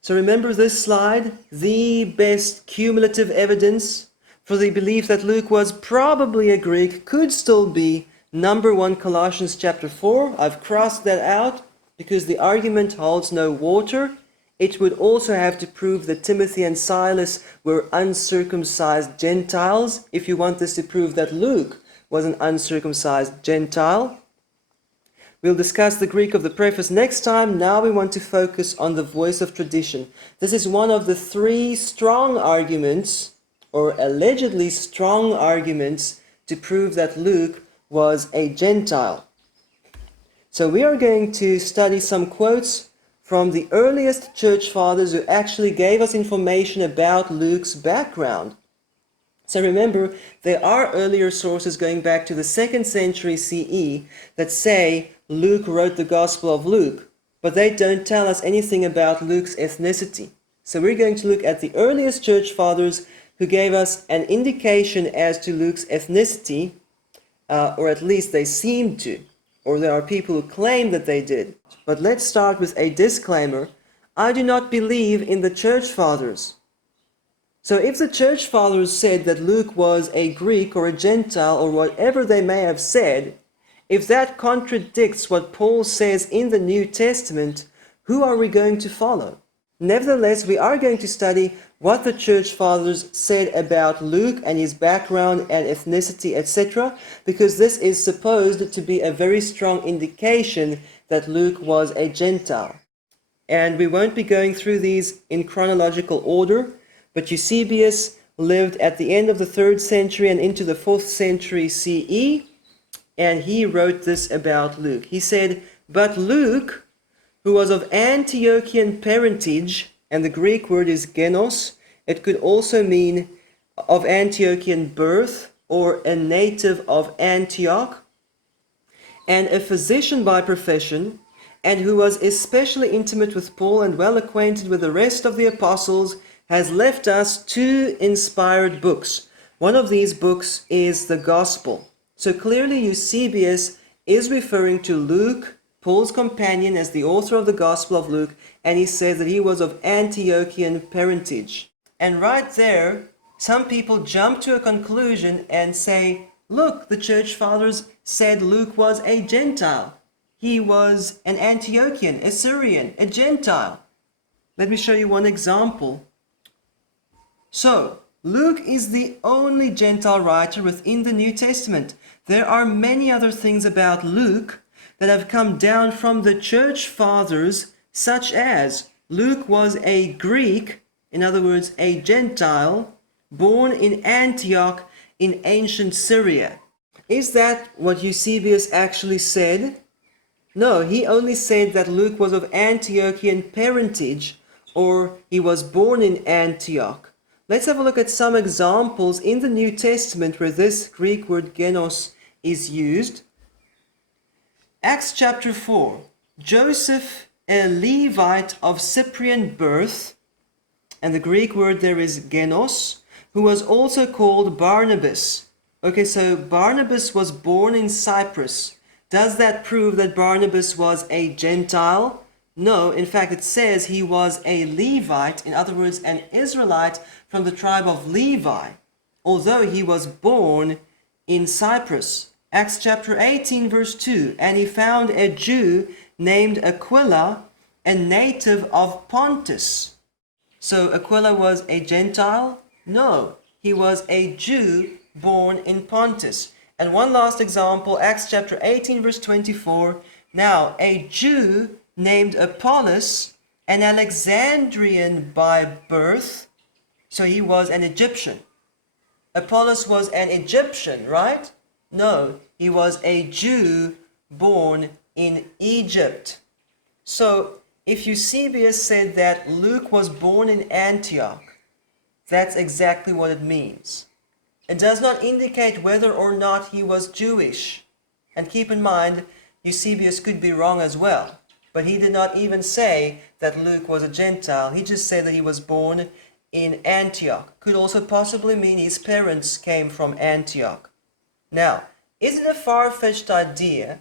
So remember this slide, the best cumulative evidence for the belief that Luke was probably a Greek, could still be Number 1, Colossians chapter 4. I've crossed that out because the argument holds no water. It would also have to prove that Timothy and Silas were uncircumcised Gentiles, if you want this to prove that Luke was an uncircumcised Gentile. We'll discuss the Greek of the preface next time. Now we want to focus on the voice of tradition. This is one of the 3 strong arguments, or allegedly strong arguments, to prove that Luke was a Gentile. So we are going to study some quotes from the earliest church fathers who actually gave us information about Luke's background. So remember, there are earlier sources going back to the 2nd century CE that say Luke wrote the Gospel of Luke, but they don't tell us anything about Luke's ethnicity. So we're going to look at the earliest church fathers who gave us an indication as to Luke's ethnicity, or at least they seem to, or there are people who claim that they did. But let's start with a disclaimer. I do not believe in the church fathers. So if the church fathers said that Luke was a Greek or a Gentile or whatever they may have said, if that contradicts what Paul says in the New Testament, who are we going to follow? Nevertheless, we are going to study what the church fathers said about Luke and his background and ethnicity, etc., because this is supposed to be a very strong indication that Luke was a Gentile. And we won't be going through these in chronological order, but Eusebius lived at the end of the 3rd century and into the 4th century CE, and he wrote this about Luke. He said, "But Luke, who was of Antiochian parentage," and the Greek word is genos, it could also mean of Antiochian birth or a native of Antioch, and a physician by profession, and who was especially intimate with Paul and well acquainted with the rest of the apostles, has left us 2 inspired books. One of these books is the Gospel. So clearly Eusebius is referring to Luke, Paul's companion, as the author of the Gospel of Luke, and he says that he was of Antiochian parentage. And right there, some people jump to a conclusion and say, look, the church fathers said Luke was a Gentile. He was an Antiochian, a Syrian, a Gentile. Let me show you one example. So, Luke is the only Gentile writer within the New Testament. There are many other things about Luke that have come down from the church fathers, such as Luke was a Greek, in other words, a Gentile, born in Antioch in ancient Syria. Is that what Eusebius actually said? No, he only said that Luke was of Antiochian parentage, or he was born in Antioch. Let's have a look at some examples in the New Testament where this Greek word genos is used. Acts chapter 4. Joseph, a Levite of Cyprian birth, and the Greek word there is genos, who was also called Barnabas. Okay, so Barnabas was born in Cyprus. Does that prove that Barnabas was a Gentile? No, in fact it says he was a Levite, in other words an Israelite from the tribe of Levi, although he was born in Cyprus. Acts chapter 18 verse 2, and he found a Jew named Aquila, a native of Pontus. So Aquila was a Gentile? No, he was a Jew born in Pontus. And one last example, Acts chapter 18 verse 24, now a Jew named Apollos, an Alexandrian by birth, so he was an Egyptian. Apollos was an Egyptian, right? No, he was a Jew born in Egypt. So if Eusebius said that Luke was born in Antioch, that's exactly what it means. It does not indicate whether or not he was Jewish. And keep in mind, Eusebius could be wrong as well. But he did not even say that Luke was a Gentile. He just said that he was born in Antioch. Could also possibly mean his parents came from Antioch. Now, is it a far-fetched idea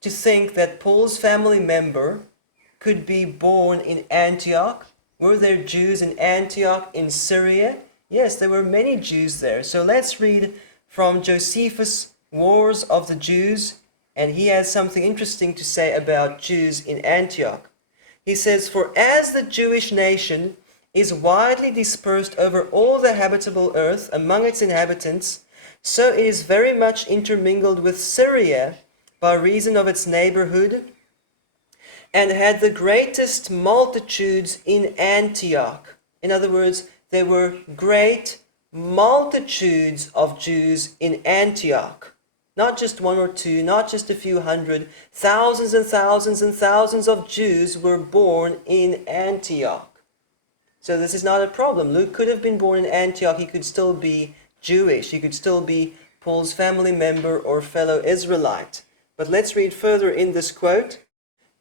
to think that Paul's family member could be born in Antioch? Were there Jews in Antioch in Syria? Yes, there were many Jews there. So let's read from Josephus' Wars of the Jews, and he has something interesting to say about Jews in Antioch. He says, "For as the Jewish nation is widely dispersed over all the habitable earth among its inhabitants, so it is very much intermingled with Syria by reason of its neighborhood, and had the greatest multitudes in Antioch." In other words, there were great multitudes of Jews in Antioch. Not just one or two, not just a few hundred. Thousands and thousands and thousands of Jews were born in Antioch. So this is not a problem. Luke could have been born in Antioch. He could still be Jewish. He could still be Paul's family member or fellow Israelite. But let's read further in this quote.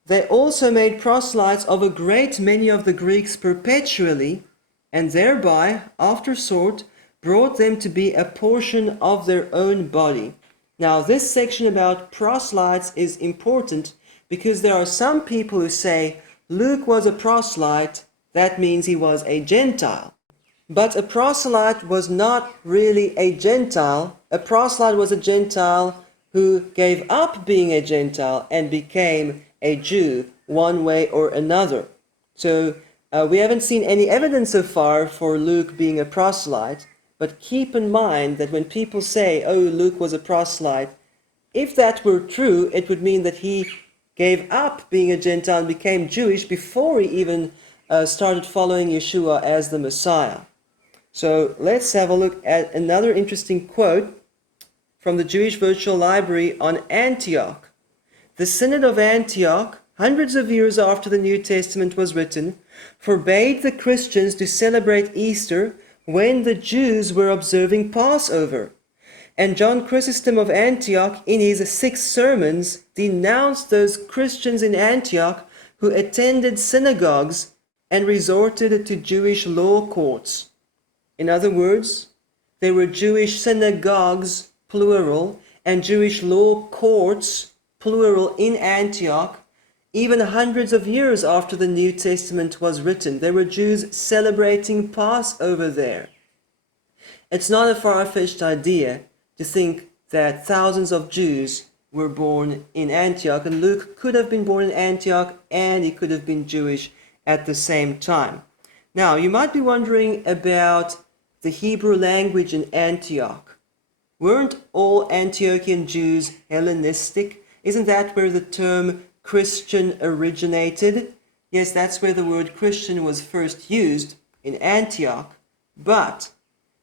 "They also made proselytes of a great many of the Greeks perpetually, and thereby, after sort, brought them to be a portion of their own body." Now, this section about proselytes is important because there are some people who say Luke was a proselyte, that means he was a Gentile. But a proselyte was not really a Gentile. A proselyte was a Gentile who gave up being a Gentile and became a Jew one way or another. So we haven't seen any evidence so far for Luke being a proselyte. But keep in mind that when people say, oh, Luke was a proselyte, if that were true, it would mean that he gave up being a Gentile and became Jewish before he even started following Yeshua as the Messiah. So let's have a look at another interesting quote from the Jewish Virtual Library on Antioch. "The Synod of Antioch, hundreds of years after the New Testament was written, forbade the Christians to celebrate Easter when the Jews were observing Passover. And John Chrysostom of Antioch, in his 6 sermons, denounced those Christians in Antioch who attended synagogues and resorted to Jewish law courts." In other words, there were Jewish synagogues, plural, and Jewish law courts, plural, in Antioch, even hundreds of years after the New Testament was written. There were Jews celebrating Passover there. It's not a far-fetched idea to think that thousands of Jews were born in Antioch, and Luke could have been born in Antioch and he could have been Jewish at the same time. Now, you might be wondering about the Hebrew language in Antioch. Weren't all Antiochian Jews Hellenistic? Isn't that where the term Christian originated? Yes, that's where the word Christian was first used, in Antioch. But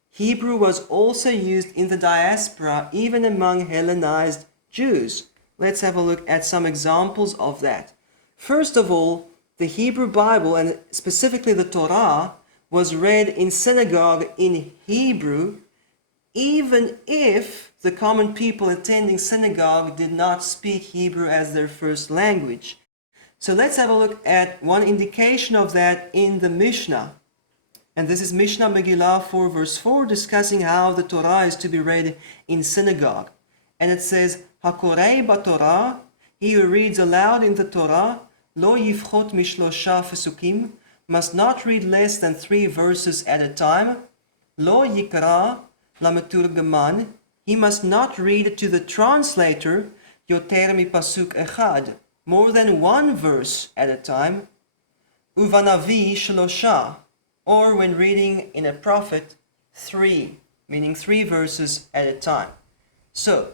Hebrew was also used in the diaspora, even among Hellenized Jews. Let's have a look at some examples of that. First of all, the Hebrew Bible, and specifically the Torah, was read in synagogue in Hebrew, even if the common people attending synagogue did not speak Hebrew as their first language. So let's have a look at one indication of that in the Mishnah. And this is Mishnah Megillah 4 verse 4, discussing how the Torah is to be read in synagogue. And it says, "Hakorei b'Torah," he who reads aloud in the Torah, "Lo yifchot mishlosha fesukim," must not read less than 3 verses at a time. "Lo yikra lameturgaman," he must not read to the translator, "Yoter mipasuk echad," more than 1 verse at a time. "Uvanavi shlosha," or when reading in a prophet, 3, meaning 3 verses at a time. So,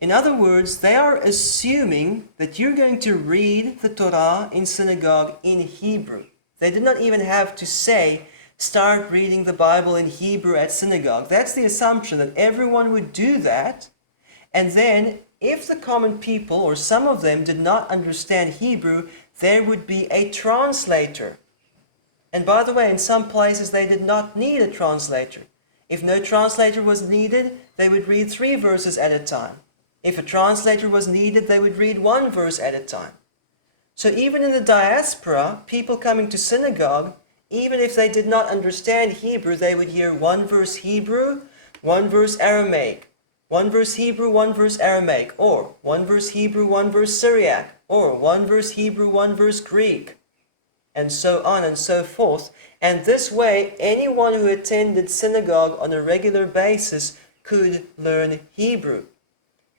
in other words, they are assuming that you're going to read the Torah in synagogue in Hebrew. They did not even have to say, start reading the Bible in Hebrew at synagogue. That's the assumption that everyone would do that. And then, if the common people, or some of them, did not understand Hebrew, there would be a translator. And by the way, in some places they did not need a translator. If no translator was needed, they would read 3 verses at a time. If a translator was needed, they would read 1 verse at a time. So even in the diaspora, people coming to synagogue, even if they did not understand Hebrew, they would hear 1 verse Hebrew, 1 verse Aramaic, 1 verse Hebrew, 1 verse Aramaic, or 1 verse Hebrew, 1 verse Syriac, or 1 verse Hebrew, 1 verse Greek, and so on and so forth. And this way, anyone who attended synagogue on a regular basis could learn Hebrew.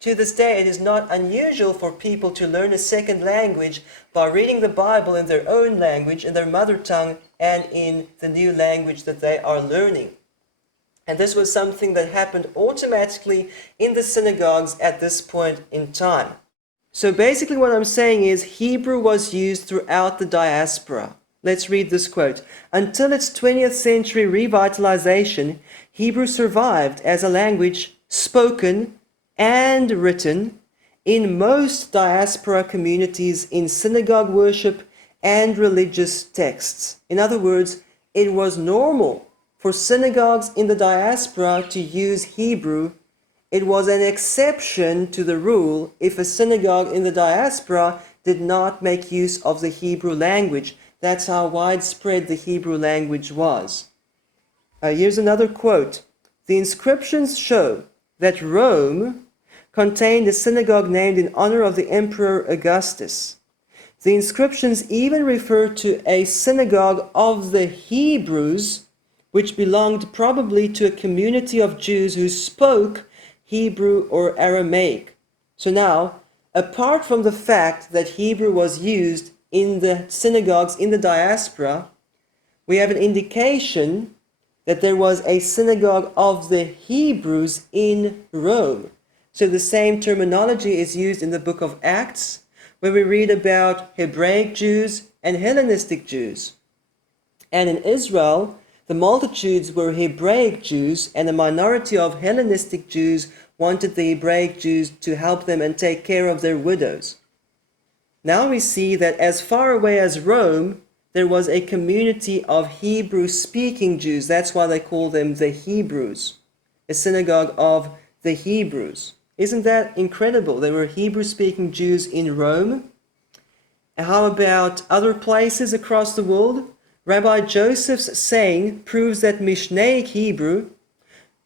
To this day, it is not unusual for people to learn a second language by reading the Bible in their own language, in their mother tongue, and in the new language that they are learning. And this was something that happened automatically in the synagogues at this point in time. So basically what I'm saying is Hebrew was used throughout the diaspora. Let's read this quote. Until its 20th century revitalization, Hebrew survived as a language spoken and written in most diaspora communities in synagogue worship and religious texts. In other words, it was normal for synagogues in the diaspora to use Hebrew. It was an exception to the rule if a synagogue in the diaspora did not make use of the Hebrew language. That's how widespread the Hebrew language was. Here's another quote. The inscriptions show that Rome contained a synagogue named in honor of the Emperor Augustus. The inscriptions even refer to a synagogue of the Hebrews, which belonged probably to a community of Jews who spoke Hebrew or Aramaic. So now, apart from the fact that Hebrew was used in the synagogues in the diaspora, we have an indication that there was a synagogue of the Hebrews in Rome. So the same terminology is used in the book of Acts, where we read about Hebraic Jews and Hellenistic Jews. And in Israel, the multitudes were Hebraic Jews, and a minority of Hellenistic Jews wanted the Hebraic Jews to help them and take care of their widows. Now we see that as far away as Rome, there was a community of Hebrew-speaking Jews. That's why they call them the Hebrews, a synagogue of the Hebrews. Isn't that incredible? There were Hebrew-speaking Jews in Rome. And how about other places across the world? Rabbi Joseph's saying proves that Mishnaic Hebrew,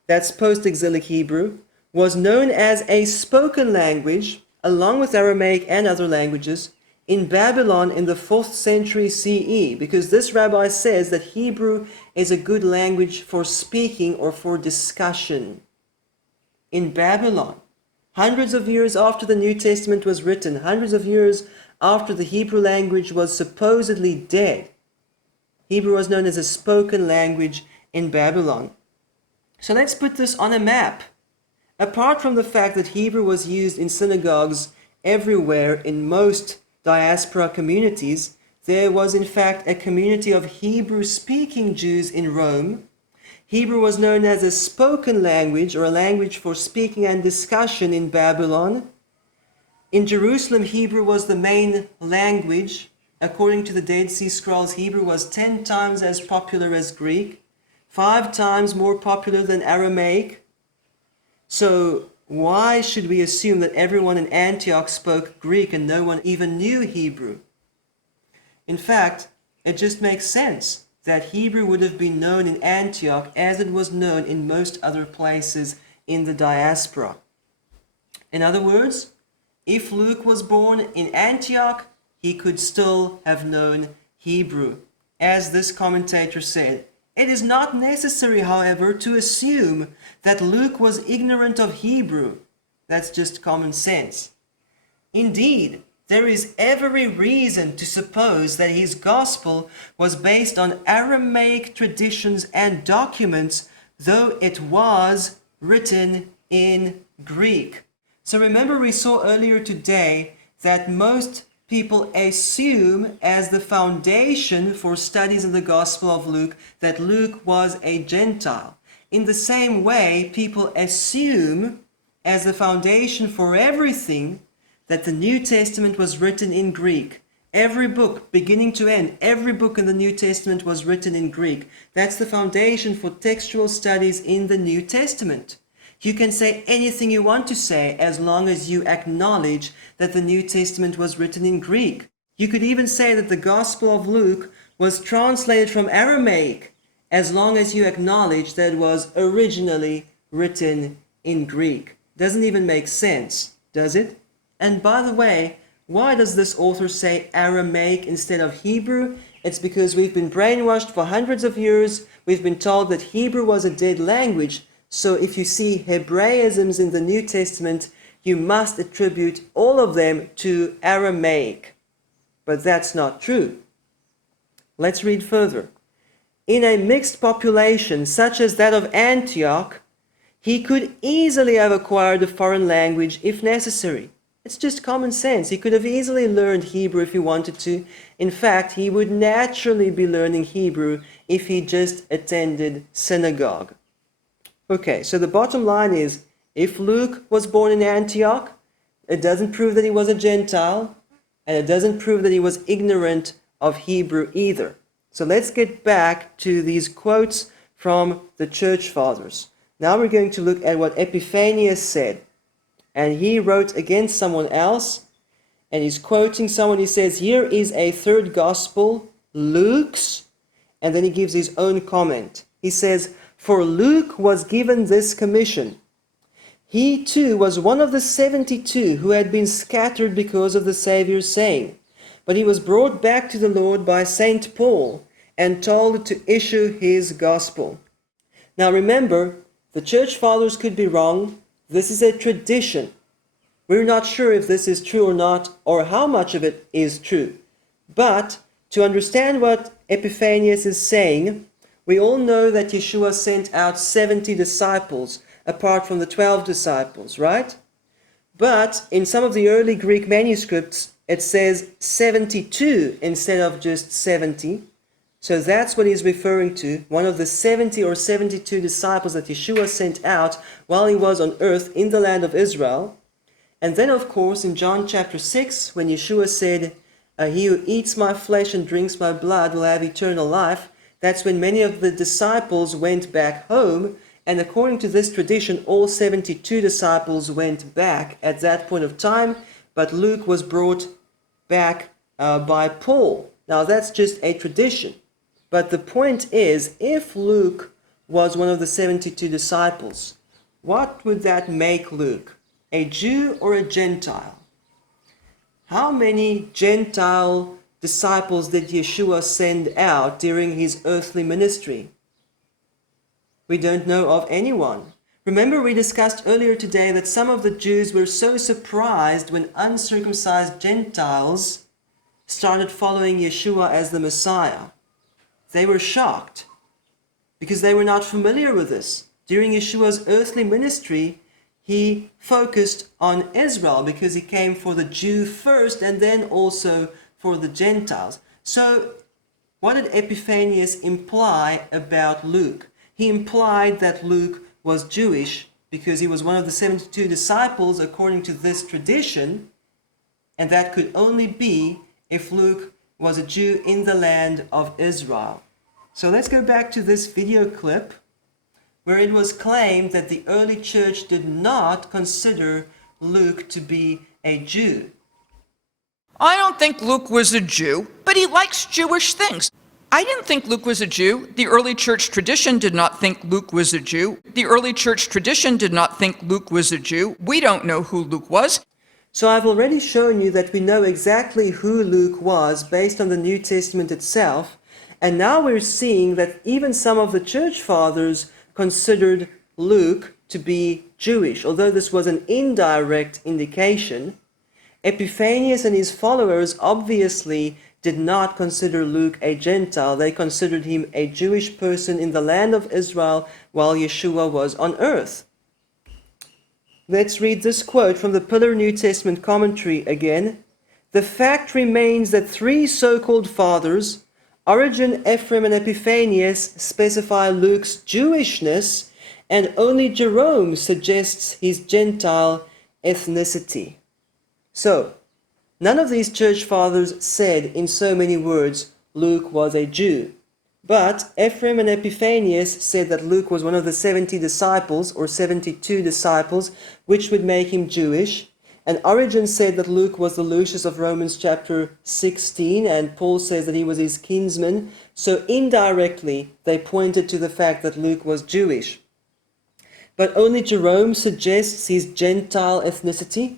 that's post-exilic Hebrew, was known as a spoken language, along with Aramaic and other languages, in Babylon in the 4th century CE, because this rabbi says that Hebrew is a good language for speaking or for discussion. In Babylon, hundreds of years after the New Testament was written, hundreds of years after the Hebrew language was supposedly dead, Hebrew was known as a spoken language in Babylon. So let's put this on a map. Apart from the fact that Hebrew was used in synagogues everywhere in most diaspora communities, there was in fact a community of Hebrew-speaking Jews in Rome. Hebrew was known as a spoken language or a language for speaking and discussion in Babylon. In Jerusalem, Hebrew was the main language. According to the Dead Sea Scrolls, Hebrew was 10 times as popular as Greek, 5 times more popular than Aramaic. So why should we assume that everyone in Antioch spoke Greek and no one even knew Hebrew? In fact, it just makes sense that Hebrew would have been known in Antioch as it was known in most other places in the diaspora. In other words, if Luke was born in Antioch, he could still have known Hebrew. As this commentator said, it is not necessary, however, to assume that Luke was ignorant of Hebrew. That's just common sense. Indeed, there is every reason to suppose that his gospel was based on Aramaic traditions and documents, though it was written in Greek. So remember, we saw earlier today that most people assume as the foundation for studies in the Gospel of Luke that Luke was a Gentile. In the same way, people assume as the foundation for everything that the New Testament was written in Greek. Every book, beginning to end, every book in the New Testament was written in Greek. That's the foundation for textual studies in the New Testament. You can say anything you want to say as long as you acknowledge that the New Testament was written in Greek. You could even say that the Gospel of Luke was translated from Aramaic as long as you acknowledge that it was originally written in Greek. Doesn't even make sense, does it? And by the way, why does this author say Aramaic instead of Hebrew? It's because we've been brainwashed for hundreds of years. We've been told that Hebrew was a dead language. So if you see Hebraisms in the New Testament, you must attribute all of them to Aramaic. But that's not true. Let's read further. In a mixed population such as that of Antioch, he could easily have acquired a foreign language if necessary. It's just common sense. He could have easily learned Hebrew if he wanted to. In fact, he would naturally be learning Hebrew if he just attended synagogue. Okay, so the bottom line is, if Luke was born in Antioch, it doesn't prove that he was a Gentile, and it doesn't prove that he was ignorant of Hebrew either. So let's get back to these quotes from the church fathers. Now we're going to look at what Epiphanius said. And he wrote against someone else, and he's quoting someone. He says, here is a third gospel, Luke's, and then he gives his own comment. He says, for Luke was given this commission. He too was one of the 72 who had been scattered because of the Savior's saying. But he was brought back to the Lord by St. Paul and told to issue his gospel. Now remember, the church fathers could be wrong. This is a tradition. We're not sure if this is true or not, or how much of it is true. But to understand what Epiphanius is saying, we all know that Yeshua sent out 70 disciples, apart from the 12 disciples, right? But in some of the early Greek manuscripts, it says 72 instead of just 70. So that's what he's referring to, one of the 70 or 72 disciples that Yeshua sent out while he was on earth in the land of Israel. And then, of course, in John chapter 6, when Yeshua said, he who eats my flesh and drinks my blood will have eternal life, that's when many of the disciples went back home. And according to this tradition, all 72 disciples went back at that point of time, but Luke was brought back by Paul. Now, that's just a tradition. But the point is, if Luke was one of the 72 disciples, what would that make Luke? A Jew or a Gentile? How many Gentile disciples did Yeshua send out during his earthly ministry? We don't know of anyone. Remember, we discussed earlier today that some of the Jews were so surprised when uncircumcised Gentiles started following Yeshua as the Messiah. They were shocked because they were not familiar with this. During Yeshua's earthly ministry, he focused on Israel because he came for the Jew first and then also for the Gentiles. So what did Epiphanius imply about Luke? He implied that Luke was Jewish because he was one of the 72 disciples according to this tradition, and that could only be if Luke was a Jew in the land of Israel. So let's go back to this video clip where it was claimed that the early church did not consider Luke to be a Jew. I don't think Luke was a Jew, but he likes Jewish things. I didn't think Luke was a Jew. The early church tradition did not think Luke was a Jew. The early church tradition did not think Luke was a Jew. We don't know who Luke was. So I've already shown you that we know exactly who Luke was based on the New Testament itself. And now we're seeing that even some of the church fathers considered Luke to be Jewish, although this was an indirect indication. Epiphanius and his followers obviously did not consider Luke a Gentile. They considered him a Jewish person in the land of Israel while Yeshua was on earth. Let's read this quote from the Pillar New Testament commentary again. The fact remains that three so-called fathers, Origen, Ephraim, and Epiphanius, specify Luke's Jewishness, and only Jerome suggests his Gentile ethnicity. So, none of these church fathers said in so many words Luke was a Jew. But Ephraim and Epiphanius said that Luke was one of the 70 disciples, or 72 disciples, which would make him Jewish. And Origen said that Luke was the Lucius of Romans chapter 16, and Paul says that he was his kinsman. So indirectly, they pointed to the fact that Luke was Jewish. But only Jerome suggests his Gentile ethnicity.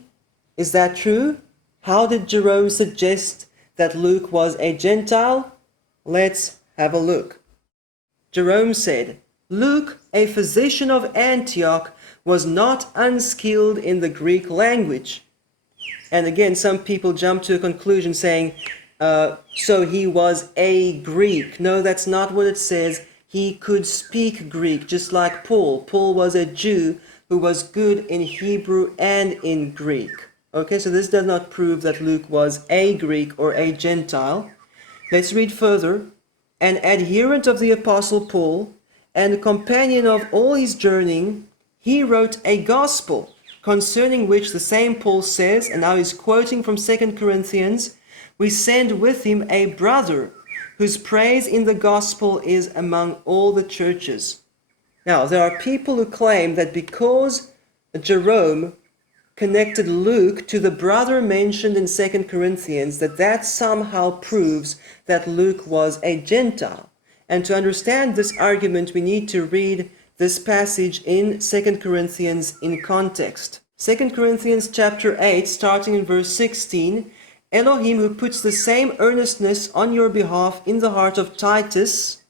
Is that true? How did Jerome suggest that Luke was a Gentile? Let's have a look. Jerome said, Luke, a physician of Antioch, was not unskilled in the Greek language. And again, some people jump to a conclusion saying, so he was a Greek. No, that's not what it says. He could speak Greek, just like Paul. Paul was a Jew who was good in Hebrew and in Greek. Okay, so this does not prove that Luke was a Greek or a Gentile. Let's read further. An adherent of the Apostle Paul and a companion of all his journeying, he wrote a gospel, concerning which the same Paul says, and now he's quoting from 2 Corinthians, we send with him a brother, whose praise in the gospel is among all the churches. Now, there are people who claim that because Jerome connected Luke to the brother mentioned in 2 Corinthians, that somehow proves that Luke was a Gentile. And to understand this argument, we need to read this passage in 2 Corinthians in context. 2 Corinthians chapter 8, starting in verse 16, Elohim, who puts the same earnestness on your behalf in the heart of Titus,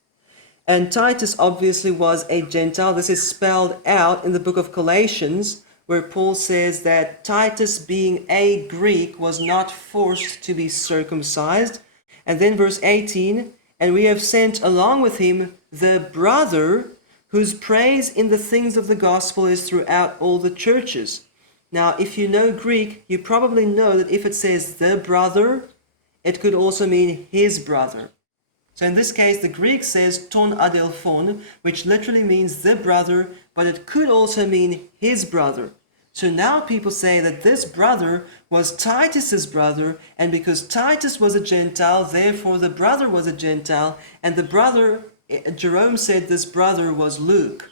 and Titus obviously was a Gentile. This is spelled out in the book of Galatians, where Paul says that Titus, being a Greek, was not forced to be circumcised. And then verse 18, and we have sent along with him the brother, whose praise in the things of the gospel is throughout all the churches. Now, if you know Greek, you probably know that if it says the brother, it could also mean his brother. So in this case, the Greek says ton adelphon, which literally means the brother, but it could also mean his brother. So now people say that this brother was Titus's brother, and because Titus was a Gentile, therefore the brother was a Gentile, and the brother, Jerome said this brother was Luke.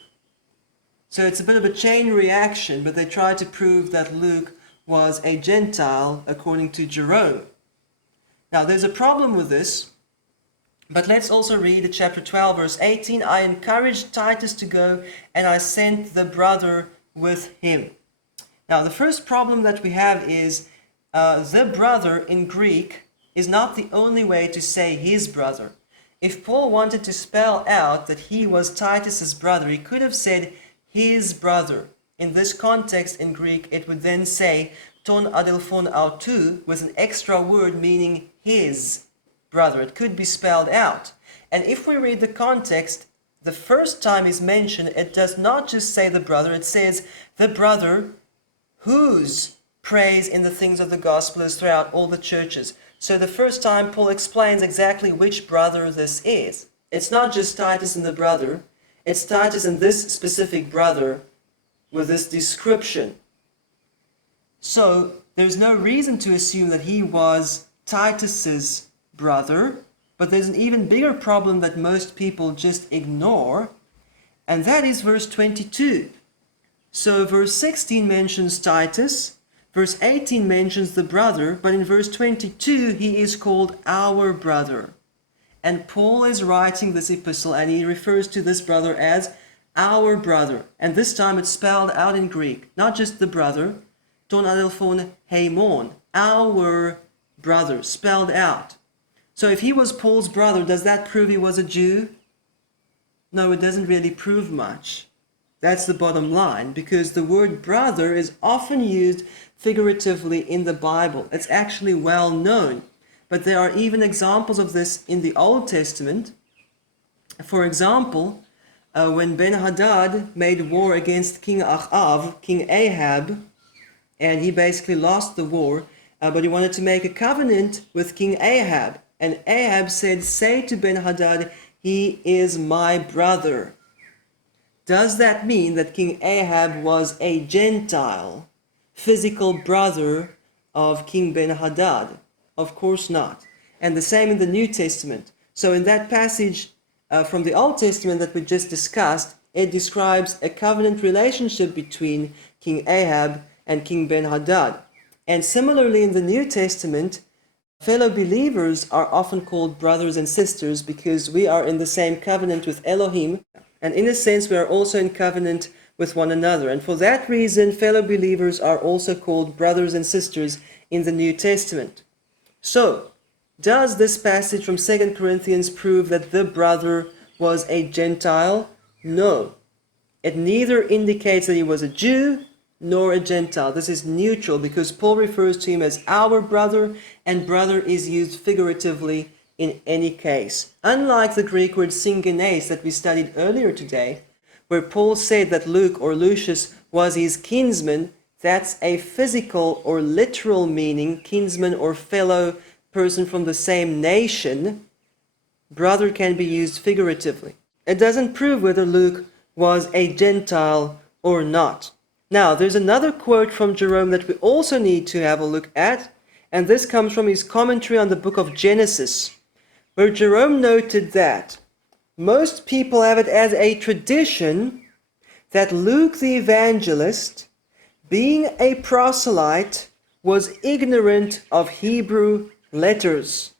So it's a bit of a chain reaction, but they try to prove that Luke was a Gentile according to Jerome. Now there's a problem with this, but let's also read chapter 12, verse 18. I encouraged Titus to go, and I sent the brother with him. Now the first problem that we have is the brother in Greek is not the only way to say his brother. If Paul wanted to spell out that he was Titus's brother, he could have said his brother. In this context in Greek, it would then say ton adelphon autou with an extra word meaning his brother. It could be spelled out. And if we read the context, the first time is mentioned, it does not just say the brother, it says the brother whose praise in the things of the gospel is throughout all the churches. So the first time Paul explains exactly which brother this is. It's not just Titus and the brother, it's Titus and this specific brother with this description. So there's no reason to assume that he was Titus's brother, but there's an even bigger problem that most people just ignore, and that is verse 22. So verse 16 mentions Titus, verse 18 mentions the brother, but in verse 22 he is called our brother. And Paul is writing this epistle and he refers to this brother as our brother. And this time it's spelled out in Greek, not just the brother, ton adelphon heimon, our brother, spelled out. So if he was Paul's brother, does that prove he was a Jew? No, it doesn't really prove much. That's the bottom line, because the word brother is often used figuratively in the Bible. It's actually well known. But there are even examples of this in the Old Testament. For example, when Ben-Hadad made war against King Achav, King Ahab, and he basically lost the war, but he wanted to make a covenant with King Ahab. And Ahab said, say to Ben-Hadad, he is my brother. Does that mean that King Ahab was a Gentile, physical brother of King Ben-Hadad? Of course not. And the same in the New Testament. So in that passage from the Old Testament that we just discussed, it describes a covenant relationship between King Ahab and King Ben-Hadad. And similarly in the New Testament, fellow believers are often called brothers and sisters because we are in the same covenant with Elohim. And in a sense, we are also in covenant with one another. And for that reason, fellow believers are also called brothers and sisters in the New Testament. So, does this passage from 2 Corinthians prove that the brother was a Gentile? No. It neither indicates that he was a Jew nor a Gentile. This is neutral because Paul refers to him as our brother, and brother is used figuratively in any case. Unlike the Greek word syngenes that we studied earlier today, where Paul said that Luke or Lucius was his kinsman, that's a physical or literal meaning, kinsman or fellow person from the same nation. Brother can be used figuratively. It doesn't prove whether Luke was a Gentile or not. Now, there's another quote from Jerome that we also need to have a look at, and this comes from his commentary on the book of Genesis, where Jerome noted that most people have it as a tradition that Luke the evangelist, being a proselyte, was ignorant of Hebrew letters.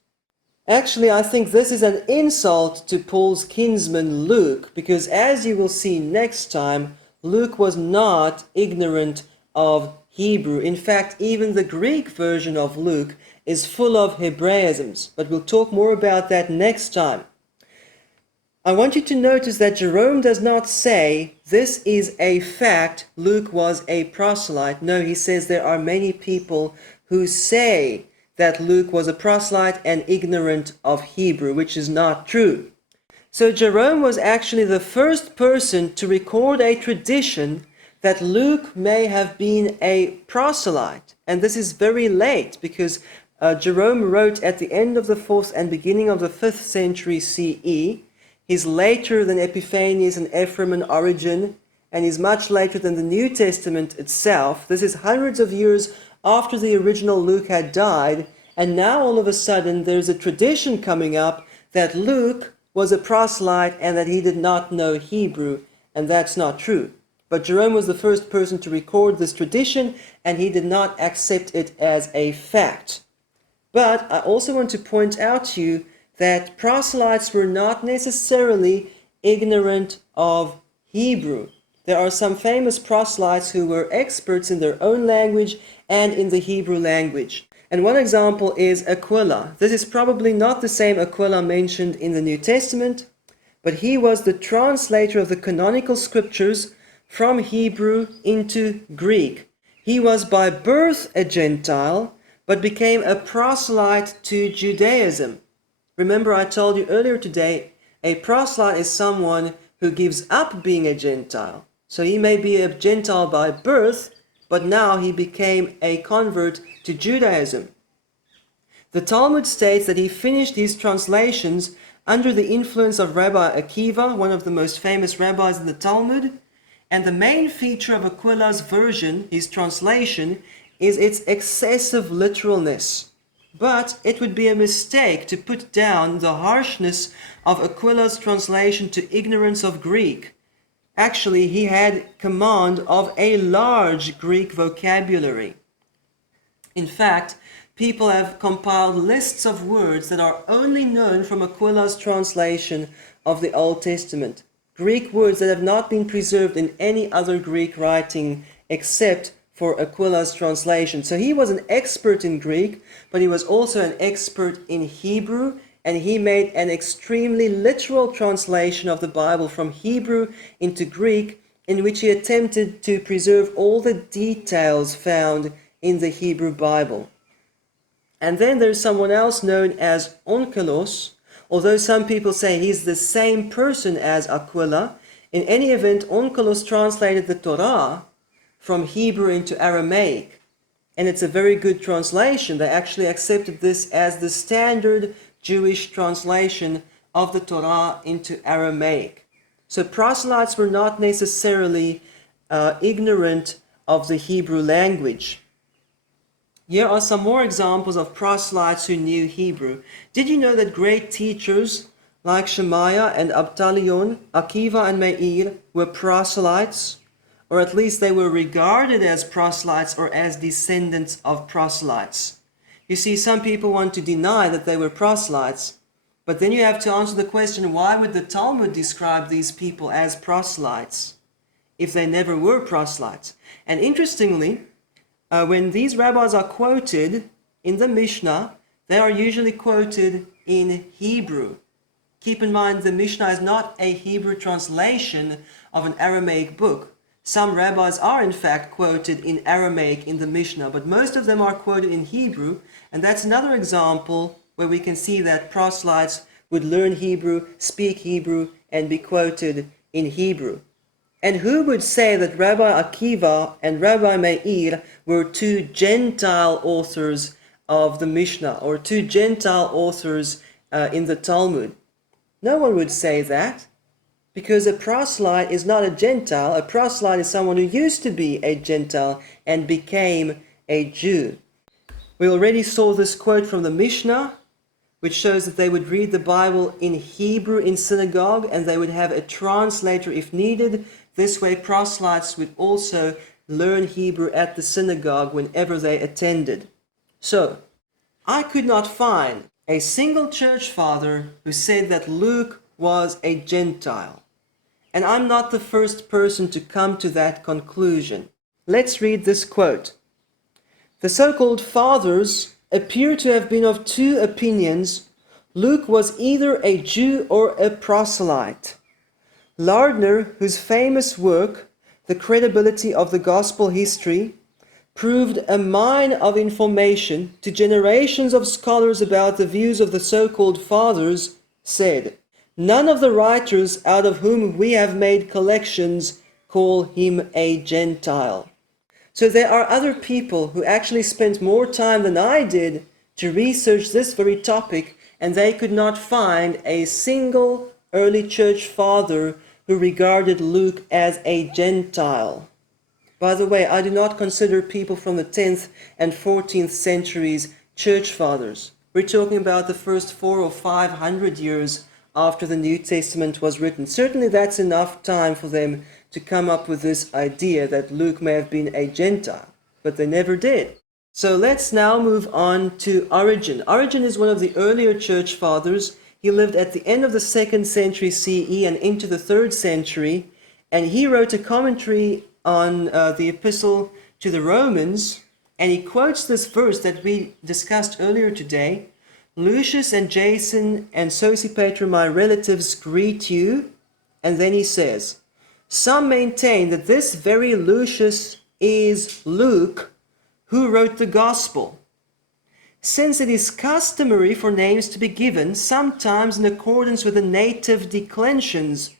Actually, I think this is an insult to Paul's kinsman Luke, because as you will see next time, Luke was not ignorant of Hebrew. In fact, even the Greek version of Luke is full of Hebraisms, but we'll talk more about that next time. I want you to notice that Jerome does not say, this is a fact, Luke was a proselyte. No, he says there are many people who say that Luke was a proselyte and ignorant of Hebrew, which is not true. So Jerome was actually the first person to record a tradition that Luke may have been a proselyte. And this is very late because Jerome wrote at the end of the 4th and beginning of the 5th century CE. He's later than Epiphanius and Ephraim and Origen, and he's much later than the New Testament itself. This is hundreds of years after the original Luke had died, and now all of a sudden there's a tradition coming up that Luke was a proselyte and that he did not know Hebrew, and that's not true. But Jerome was the first person to record this tradition, and he did not accept it as a fact. But I also want to point out to you that proselytes were not necessarily ignorant of Hebrew. There are some famous proselytes who were experts in their own language and in the Hebrew language. And one example is Aquila. This is probably not the same Aquila mentioned in the New Testament, but he was the translator of the canonical scriptures from Hebrew into Greek. He was by birth a Gentile, but became a proselyte to Judaism. Remember, I told you earlier today, a proselyte is someone who gives up being a Gentile. So he may be a Gentile by birth, but now he became a convert to Judaism. The Talmud states that he finished his translations under the influence of Rabbi Akiva, one of the most famous rabbis in the Talmud, and the main feature of Aquila's version, his translation, is its excessive literalness. But it would be a mistake to put down the harshness of Aquila's translation to ignorance of Greek. Actually, he had command of a large Greek vocabulary. In fact, people have compiled lists of words that are only known from Aquila's translation of the Old Testament. Greek words that have not been preserved in any other Greek writing except for Aquila's translation. So he was an expert in Greek, but he was also an expert in Hebrew, and he made an extremely literal translation of the Bible from Hebrew into Greek, in which he attempted to preserve all the details found in the Hebrew Bible. And then there's someone else known as Onkelos, although some people say he's the same person as Aquila. In any event, Onkelos translated the Torah from Hebrew into Aramaic. And it's a very good translation. They actually accepted this as the standard Jewish translation of the Torah into Aramaic. So proselytes were not necessarily ignorant of the Hebrew language. Here are some more examples of proselytes who knew Hebrew. Did you know that great teachers like Shemaiah and Abtalion, Akiva and Meir were proselytes? Or at least they were regarded as proselytes or as descendants of proselytes. You see, some people want to deny that they were proselytes, but then you have to answer the question, why would the Talmud describe these people as proselytes if they never were proselytes? And interestingly, when these rabbis are quoted in the Mishnah, they are usually quoted in Hebrew. Keep in mind, the Mishnah is not a Hebrew translation of an Aramaic book. Some rabbis are in fact quoted in Aramaic in the Mishnah, but most of them are quoted in Hebrew, and that's another example where we can see that proselytes would learn Hebrew, speak Hebrew, and be quoted in Hebrew. And who would say that Rabbi Akiva and Rabbi Meir were two Gentile authors of the Mishnah, or two Gentile authors in the Talmud? No one would say that, because a proselyte is not a Gentile. A proselyte is someone who used to be a Gentile and became a Jew. We already saw this quote from the Mishnah, which shows that they would read the Bible in Hebrew in synagogue, and they would have a translator if needed. This way, proselytes would also learn Hebrew at the synagogue whenever they attended. So, I could not find a single church father who said that Luke was a Gentile. And I'm not the first person to come to that conclusion. Let's read this quote. The so-called fathers appear to have been of two opinions. Luke was either a Jew or a proselyte. Lardner, whose famous work, The Credibility of the Gospel History, proved a mine of information to generations of scholars about the views of the so-called fathers, said, "None of the writers out of whom we have made collections call him a Gentile." So there are other people who actually spent more time than I did to research this very topic, and they could not find a single early church father who regarded Luke as a Gentile. By the way, I do not consider people from the 10th and 14th centuries church fathers. We're talking about the first 400 or 500 years after the New Testament was written. Certainly that's enough time for them to come up with this idea that Luke may have been a Gentile, but they never did. So let's now move on to Origen. Origen is one of the earlier church fathers. He lived at the end of the 2nd century CE and into the 3rd century, and he wrote a commentary on the epistle to the Romans, and he quotes this verse that we discussed earlier today. Lucius and Jason and Sosipater, my relatives, greet you. And then he says, some maintain that this very Lucius is Luke, who wrote the gospel, since it is customary for names to be given, sometimes in accordance with the native declensions,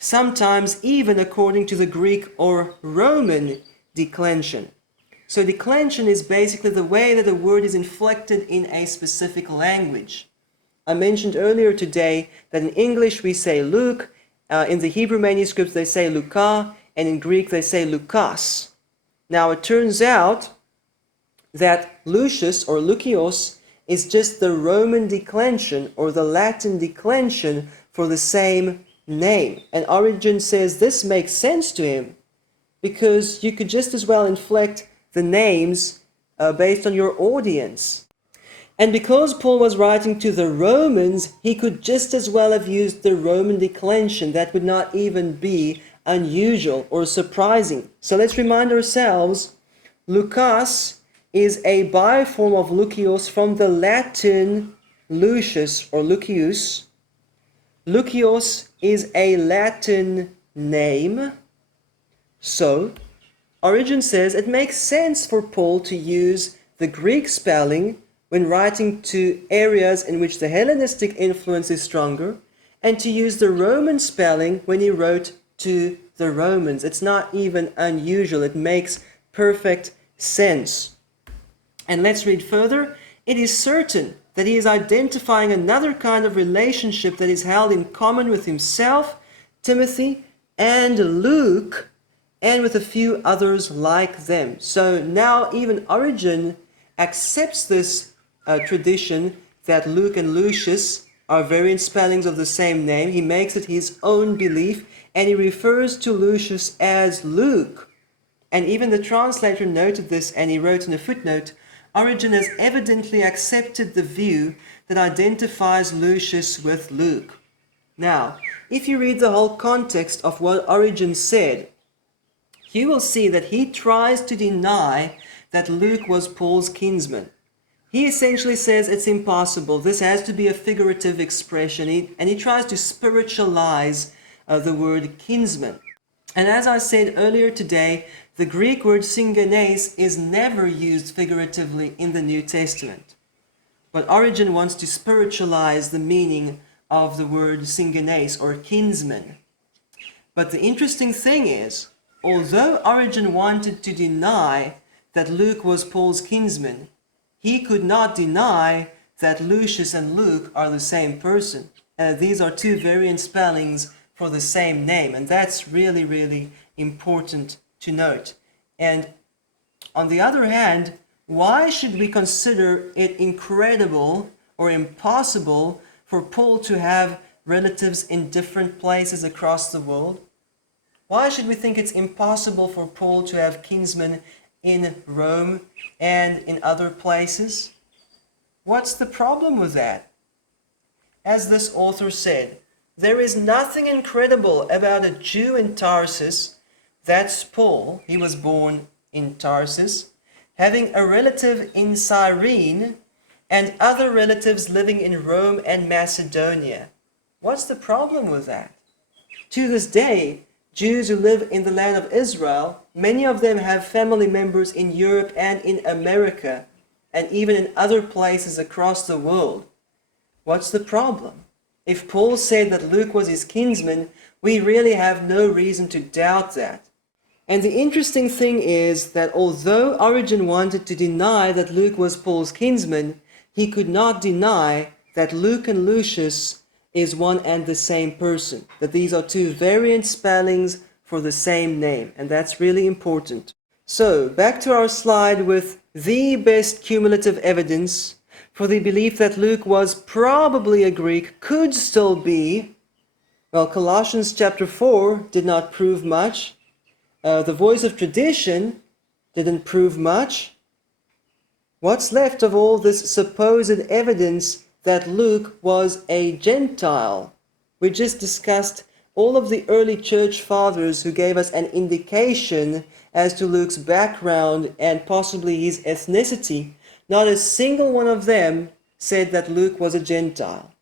sometimes even according to the Greek or Roman declension. So declension is basically the way that a word is inflected in a specific language. I mentioned earlier today that in English we say Luke, in the Hebrew manuscripts they say Luka, and in Greek they say Lukas. Now it turns out that Lucius or Lucius is just the Roman declension or the Latin declension for the same name. And Origen says this makes sense to him because you could just as well inflect the names based on your audience. And because Paul was writing to the Romans, he could just as well have used the Roman declension. That would not even be unusual or surprising. So let's remind ourselves, Lucas is a biform of Lucius from the Latin Lucius or Lucius. Lucius is a Latin name. So, Origen says it makes sense for Paul to use the Greek spelling when writing to areas in which the Hellenistic influence is stronger, and to use the Roman spelling when he wrote to the Romans. It's not even unusual. It makes perfect sense. And let's read further. It is certain that he is identifying another kind of relationship that is held in common with himself, Timothy, and Luke, and with a few others like them. So now even Origen accepts this tradition that Luke and Lucius are variant spellings of the same name. He makes it his own belief, and he refers to Lucius as Luke. And even the translator noted this, and he wrote in a footnote, Origen has evidently accepted the view that identifies Lucius with Luke. Now, if you read the whole context of what Origen said, you will see that he tries to deny that Luke was Paul's kinsman. He essentially says it's impossible. This has to be a figurative expression, and he tries to spiritualize the word kinsman. And as I said earlier today, the Greek word syngenes is never used figuratively in the New Testament. But Origen wants to spiritualize the meaning of the word syngenes or kinsman. But the interesting thing is, although Origen wanted to deny that Luke was Paul's kinsman, he could not deny that Lucius and Luke are the same person. These are two variant spellings for the same name, and that's really, really important to note. And on the other hand, why should we consider it incredible or impossible for Paul to have relatives in different places across the world? Why should we think it's impossible for Paul to have kinsmen in Rome and in other places? What's the problem with that? As this author said, there is nothing incredible about a Jew in Tarsus, that's Paul, he was born in Tarsus, having a relative in Cyrene and other relatives living in Rome and Macedonia. What's the problem with that? To this day, Jews who live in the land of Israel, many of them have family members in Europe and in America, and even in other places across the world. What's the problem? If Paul said that Luke was his kinsman, we really have no reason to doubt that. And the interesting thing is that although Origen wanted to deny that Luke was Paul's kinsman, he could not deny that Luke and Lucius is one and the same person, that these are two variant spellings for the same name, and that's really important. So, back to our slide with the best cumulative evidence for the belief that Luke was probably a Greek could still be, well, Colossians chapter 4 did not prove much. The voice of tradition didn't prove much. What's left of all this supposed evidence that Luke was a Gentile? We just discussed all of the early church fathers who gave us an indication as to Luke's background and possibly his ethnicity. Not a single one of them said that Luke was a Gentile.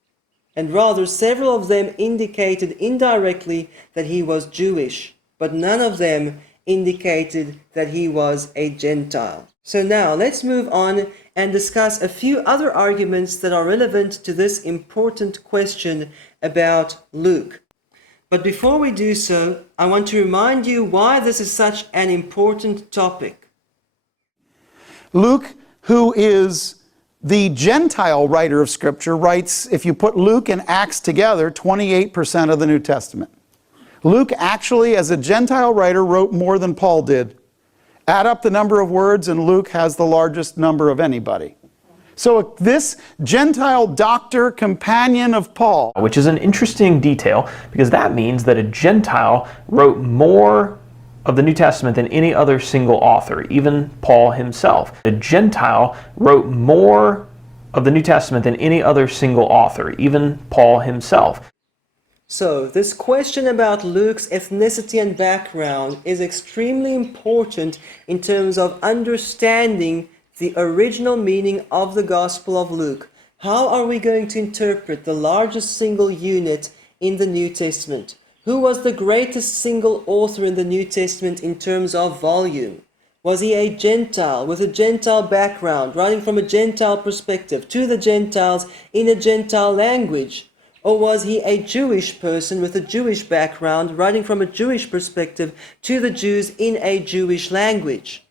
And rather, several of them indicated indirectly that he was Jewish, but none of them indicated that he was a Gentile. So now, let's move on and discuss a few other arguments that are relevant to this important question about Luke. But before we do so, I want to remind you why this is such an important topic. Luke, who is the Gentile writer of Scripture, writes, if you put Luke and Acts together, 28% of the New Testament. Luke actually, as a Gentile writer, wrote more than Paul did. Add up the number of words, and Luke has the largest number of anybody. So this Gentile doctor, companion of Paul, which is an interesting detail, because that means that a Gentile wrote more of the New Testament than any other single author, even Paul himself. A Gentile wrote more of the New Testament than any other single author, even Paul himself. So, this question about Luke's ethnicity and background is extremely important in terms of understanding the original meaning of the Gospel of Luke. How are we going to interpret the largest single unit in the New Testament? Who was the greatest single author in the New Testament in terms of volume? Was he a Gentile with a Gentile background, writing from a Gentile perspective to the Gentiles in a Gentile language? Or was he a Jewish person with a Jewish background, writing from a Jewish perspective to the Jews in a Jewish language?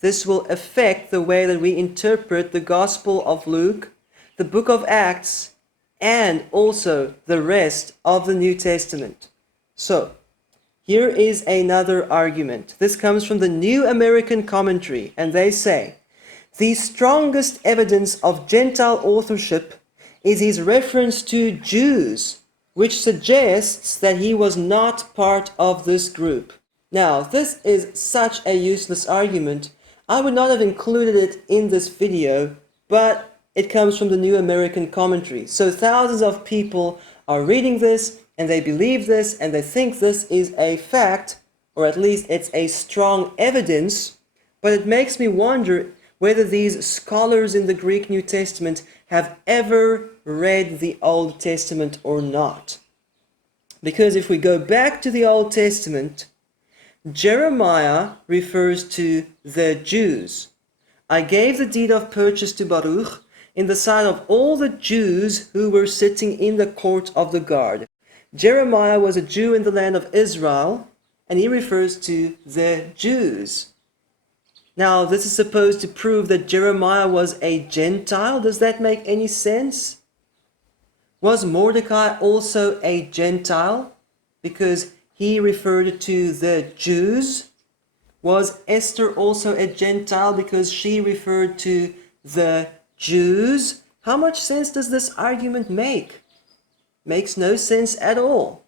This will affect the way that we interpret the Gospel of Luke, the book of Acts, and also the rest of the New Testament. So, here is another argument. This comes from the New American Commentary, and they say, the strongest evidence of Gentile authorship is his reference to Jews, which suggests that he was not part of this group. Now, this is such a useless argument. I would not have included it in this video, but it comes from the New American Commentary. So thousands of people are reading this, and they believe this, and they think this is a fact, or at least it's a strong evidence, but it makes me wonder, whether these scholars in the Greek New Testament have ever read the Old Testament or not. Because if we go back to the Old Testament, Jeremiah refers to the Jews. I gave the deed of purchase to Baruch in the sight of all the Jews who were sitting in the court of the guard. Jeremiah was a Jew in the land of Israel, and he refers to the Jews. Now, this is supposed to prove that Jeremiah was a Gentile. Does that make any sense? Was Mordecai also a Gentile? Because he referred to the Jews. Was Esther also a Gentile because she referred to the Jews? How much sense does this argument make? Makes no sense at all.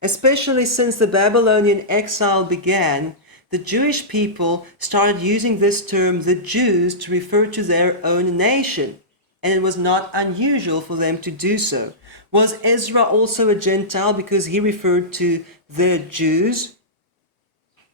Especially since the Babylonian exile began, the Jewish people started using this term, the Jews, to refer to their own nation, and it was not unusual for them to do so. Was Ezra also a Gentile because he referred to the Jews?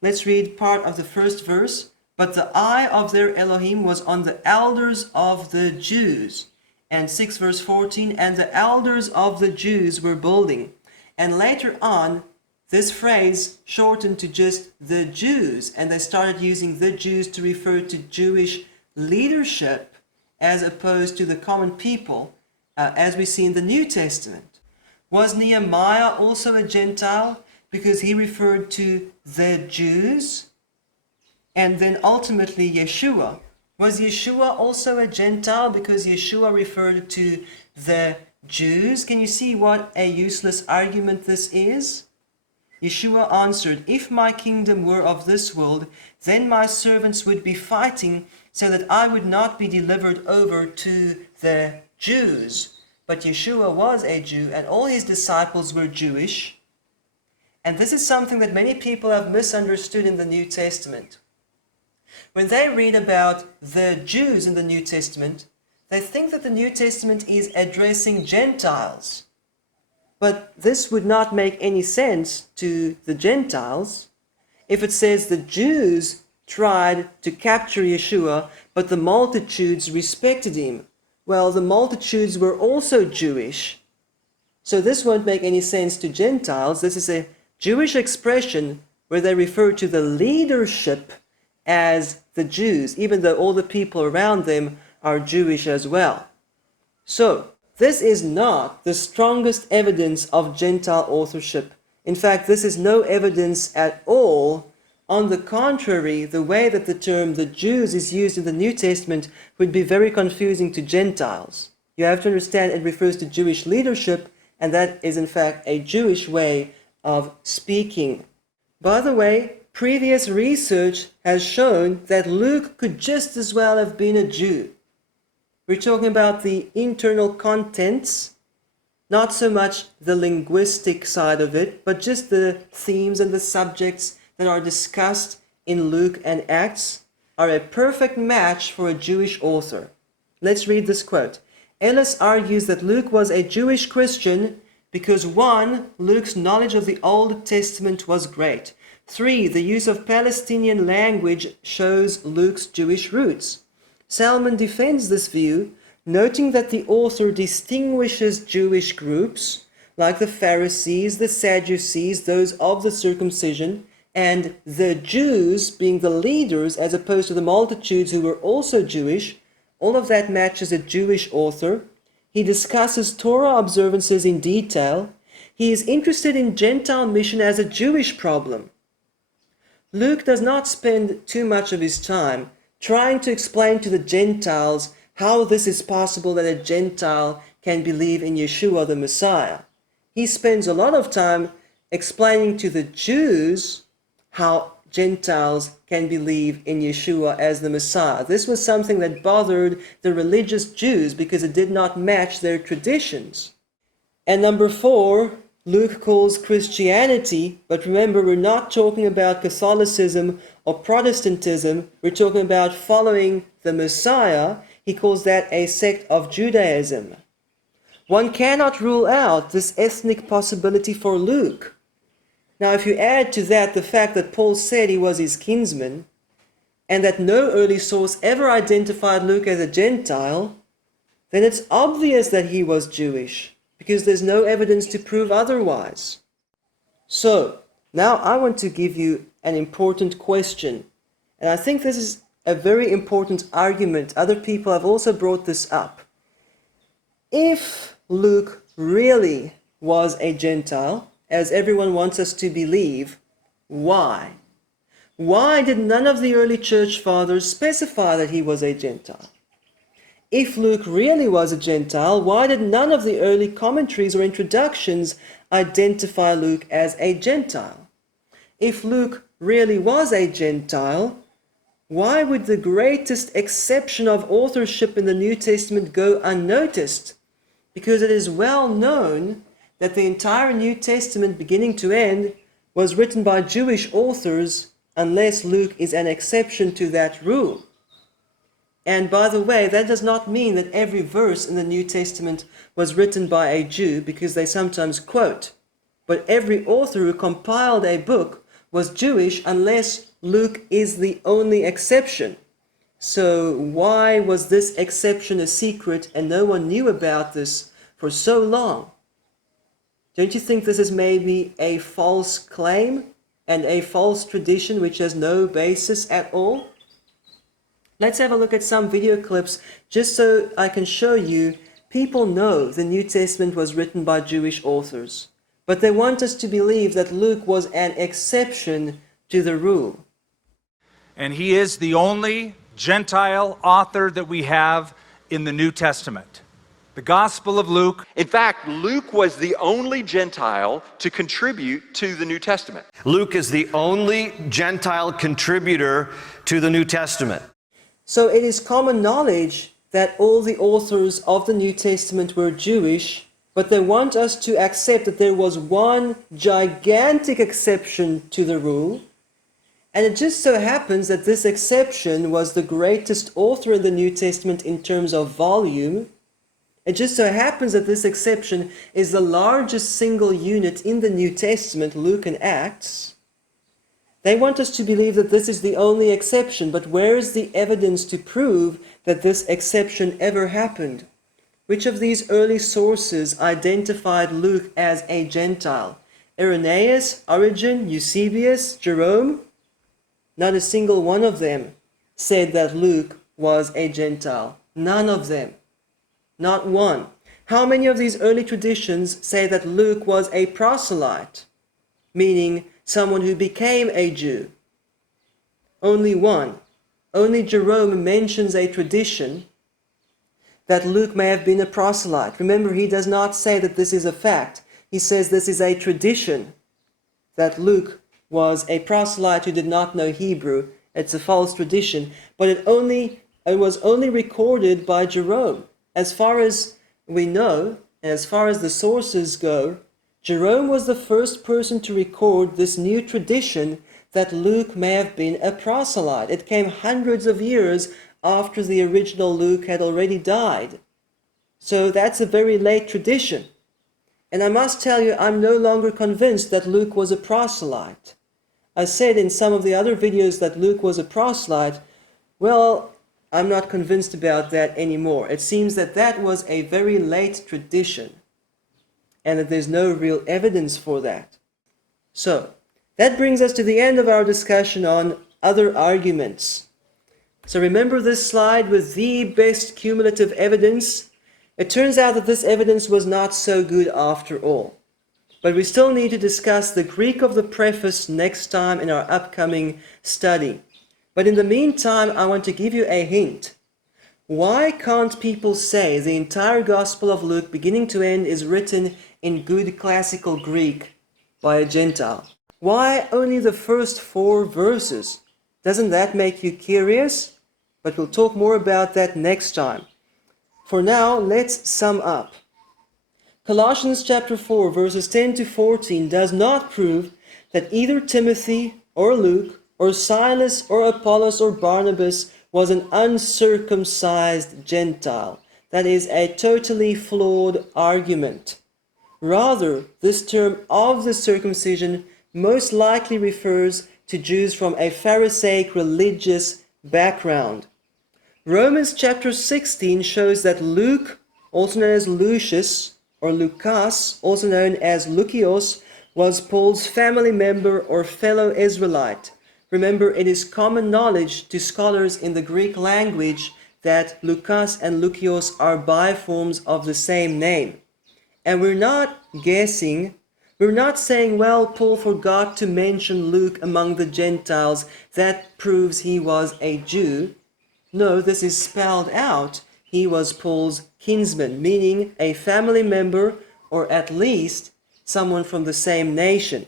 Let's read part of the first verse. But the eye of their Elohim was on the elders of the Jews. And 6 verse 14, and the elders of the Jews were building. And later on, this phrase shortened to just the Jews, and they started using the Jews to refer to Jewish leadership as opposed to the common people, as we see in the New Testament. Was Nehemiah also a Gentile because he referred to the Jews? And then ultimately Yeshua. Was Yeshua also a Gentile because Yeshua referred to the Jews? Can you see what a useless argument this is? Yeshua answered, if my kingdom were of this world, then my servants would be fighting so that I would not be delivered over to the Jews. But Yeshua was a Jew and all his disciples were Jewish. And this is something that many people have misunderstood in the New Testament. When they read about the Jews in the New Testament, they think that the New Testament is addressing Gentiles. But this would not make any sense to the Gentiles if it says the Jews tried to capture Yeshua, but the multitudes respected him. Well, the multitudes were also Jewish. So this won't make any sense to Gentiles. This is a Jewish expression where they refer to the leadership as the Jews, even though all the people around them are Jewish as well. So, this is not the strongest evidence of Gentile authorship. In fact, this is no evidence at all. On the contrary, the way that the term the Jews is used in the New Testament would be very confusing to Gentiles. You have to understand it refers to Jewish leadership, and that is in fact a Jewish way of speaking. By the way, previous research has shown that Luke could just as well have been a Jew. We're talking about the internal contents, not so much the linguistic side of it, but just the themes and the subjects that are discussed in Luke and Acts are a perfect match for a Jewish author. Let's read this quote. Ellis argues that Luke was a Jewish Christian because 1. Luke's knowledge of the Old Testament was great. 3. The use of Palestinian language shows Luke's Jewish roots. Salmon defends this view, noting that the author distinguishes Jewish groups, like the Pharisees, the Sadducees, those of the circumcision, and the Jews being the leaders as opposed to the multitudes who were also Jewish. All of that matches a Jewish author. He discusses Torah observances in detail. He is interested in Gentile mission as a Jewish problem. Luke does not spend too much of his time trying to explain to the Gentiles how this is possible that a Gentile can believe in Yeshua the Messiah. He spends a lot of time explaining to the Jews how Gentiles can believe in Yeshua as the Messiah. This was something that bothered the religious Jews because it did not match their traditions. And number 4, Luke calls Christianity, but remember, we're not talking about Catholicism or Protestantism. We're talking about following the Messiah. He calls that a sect of Judaism. One cannot rule out this ethnic possibility for Luke. Now, if you add to that the fact that Paul said he was his kinsman, and that no early source ever identified Luke as a Gentile, then it's obvious that he was Jewish, because there's no evidence to prove otherwise. So, now I want to give you an important question, and I think this is a very important argument. Other people have also brought this up. If Luke really was a Gentile, as everyone wants us to believe, why? Why did none of the early church fathers specify that he was a Gentile? If Luke really was a Gentile, why did none of the early commentaries or introductions identify Luke as a Gentile? If Luke really was a Gentile, why would the greatest exception of authorship in the New Testament go unnoticed? Because it is well known that the entire New Testament, beginning to end, was written by Jewish authors, unless Luke is an exception to that rule. And by the way, that does not mean that every verse in the New Testament was written by a Jew, because they sometimes quote. But every author who compiled a book was Jewish, unless Luke is the only exception. So why was this exception a secret and no one knew about this for so long? Don't you think this is maybe a false claim and a false tradition which has no basis at all? Let's have a look at some video clips just so I can show you people know the New Testament was written by Jewish authors, but they want us to believe that Luke was an exception to the rule. And he is the only Gentile author that we have in the New Testament. The Gospel of Luke. In fact, Luke was the only Gentile to contribute to the New Testament. Luke is the only Gentile contributor to the New Testament. So it is common knowledge that all the authors of the New Testament were Jewish, but they want us to accept that there was one gigantic exception to the rule. And it just so happens that this exception was the greatest author in the New Testament in terms of volume. It just so happens that this exception is the largest single unit in the New Testament, Luke and Acts. They want us to believe that this is the only exception, but where is the evidence to prove that this exception ever happened? Which of these early sources identified Luke as a Gentile? Irenaeus, Origen, Eusebius, Jerome? Not a single one of them said that Luke was a Gentile. None of them. Not one. How many of these early traditions say that Luke was a proselyte, meaning someone who became a Jew? Only one. Only Jerome mentions a tradition that Luke may have been a proselyte. Remember, he does not say that this is a fact. He says this is a tradition, that Luke was a proselyte who did not know Hebrew. It's a false tradition, but it was only recorded by Jerome. As far as we know, and as far as the sources go, Jerome was the first person to record this new tradition that Luke may have been a proselyte. It came hundreds of years after the original Luke had already died. So that's a very late tradition. And I must tell you, I'm no longer convinced that Luke was a proselyte. I said in some of the other videos that Luke was a proselyte. Well, I'm not convinced about that anymore. It seems that that was a very late tradition and that there's no real evidence for that. So, that brings us to the end of our discussion on other arguments. So remember this slide with the best cumulative evidence? It turns out that this evidence was not so good after all. But we still need to discuss the Greek of the preface next time in our upcoming study. But in the meantime, I want to give you a hint. Why can't people say the entire Gospel of Luke, beginning to end, is written in good classical Greek by a Gentile? Why only the first 4 verses? Doesn't that make you curious? But we'll talk more about that next time. For now, let's sum up. Colossians chapter 4, verses 10 to 14 does not prove that either Timothy or Luke or Silas or Apollos or Barnabas was an uncircumcised Gentile. That is a totally flawed argument. Rather, this term of the circumcision most likely refers to Jews from a Pharisaic religious background. Romans chapter 16 shows that Luke, also known as Lucius, or Lucas, also known as Lucius, was Paul's family member or fellow Israelite. Remember, it is common knowledge to scholars in the Greek language that Lucas and Lucius are biforms of the same name. And we're not guessing, we're not saying, well, Paul forgot to mention Luke among the Gentiles, that proves he was a Jew. No, this is spelled out. He was Paul's kinsman, meaning a family member, or at least someone from the same nation.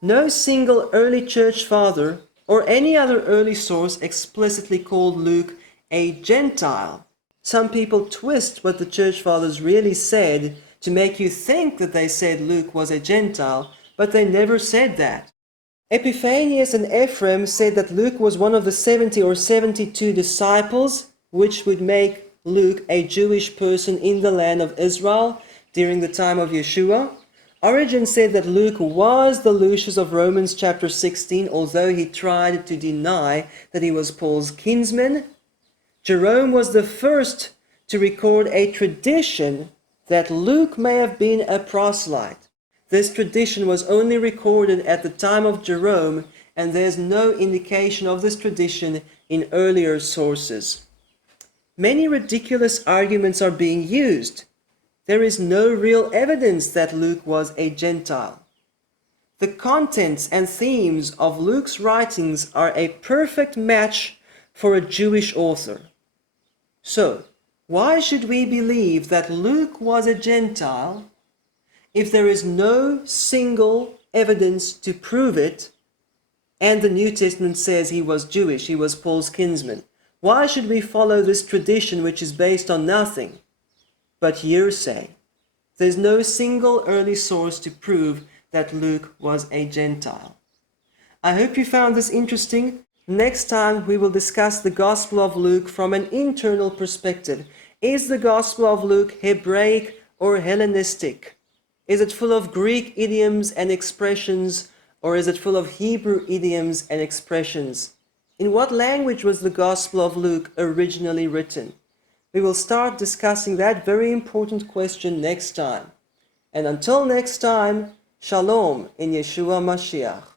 No single early church father or any other early source explicitly called Luke a Gentile. Some people twist what the church fathers really said to make you think that they said Luke was a Gentile, but they never said that. Epiphanius and Ephraim said that Luke was one of the 70 or 72 disciples, which would make Luke a Jewish person in the land of Israel during the time of Yeshua. Origen said that Luke was the Lucius of Romans chapter 16, although he tried to deny that he was Paul's kinsman. Jerome was the first to record a tradition that Luke may have been a proselyte. This tradition was only recorded at the time of Jerome, and there's no indication of this tradition in earlier sources. Many ridiculous arguments are being used. There is no real evidence that Luke was a Gentile. The contents and themes of Luke's writings are a perfect match for a Jewish author. So, why should we believe that Luke was a Gentile if there is no single evidence to prove it, and the New Testament says he was Jewish, he was Paul's kinsman? Why should we follow this tradition which is based on nothing but hearsay? There's no single early source to prove that Luke was a Gentile. I hope you found this interesting. Next time we will discuss the Gospel of Luke from an internal perspective. Is the Gospel of Luke Hebraic or Hellenistic? Is it full of Greek idioms and expressions, or is it full of Hebrew idioms and expressions? In what language was the Gospel of Luke originally written? We will start discussing that very important question next time. And until next time, Shalom in Yeshua Mashiach.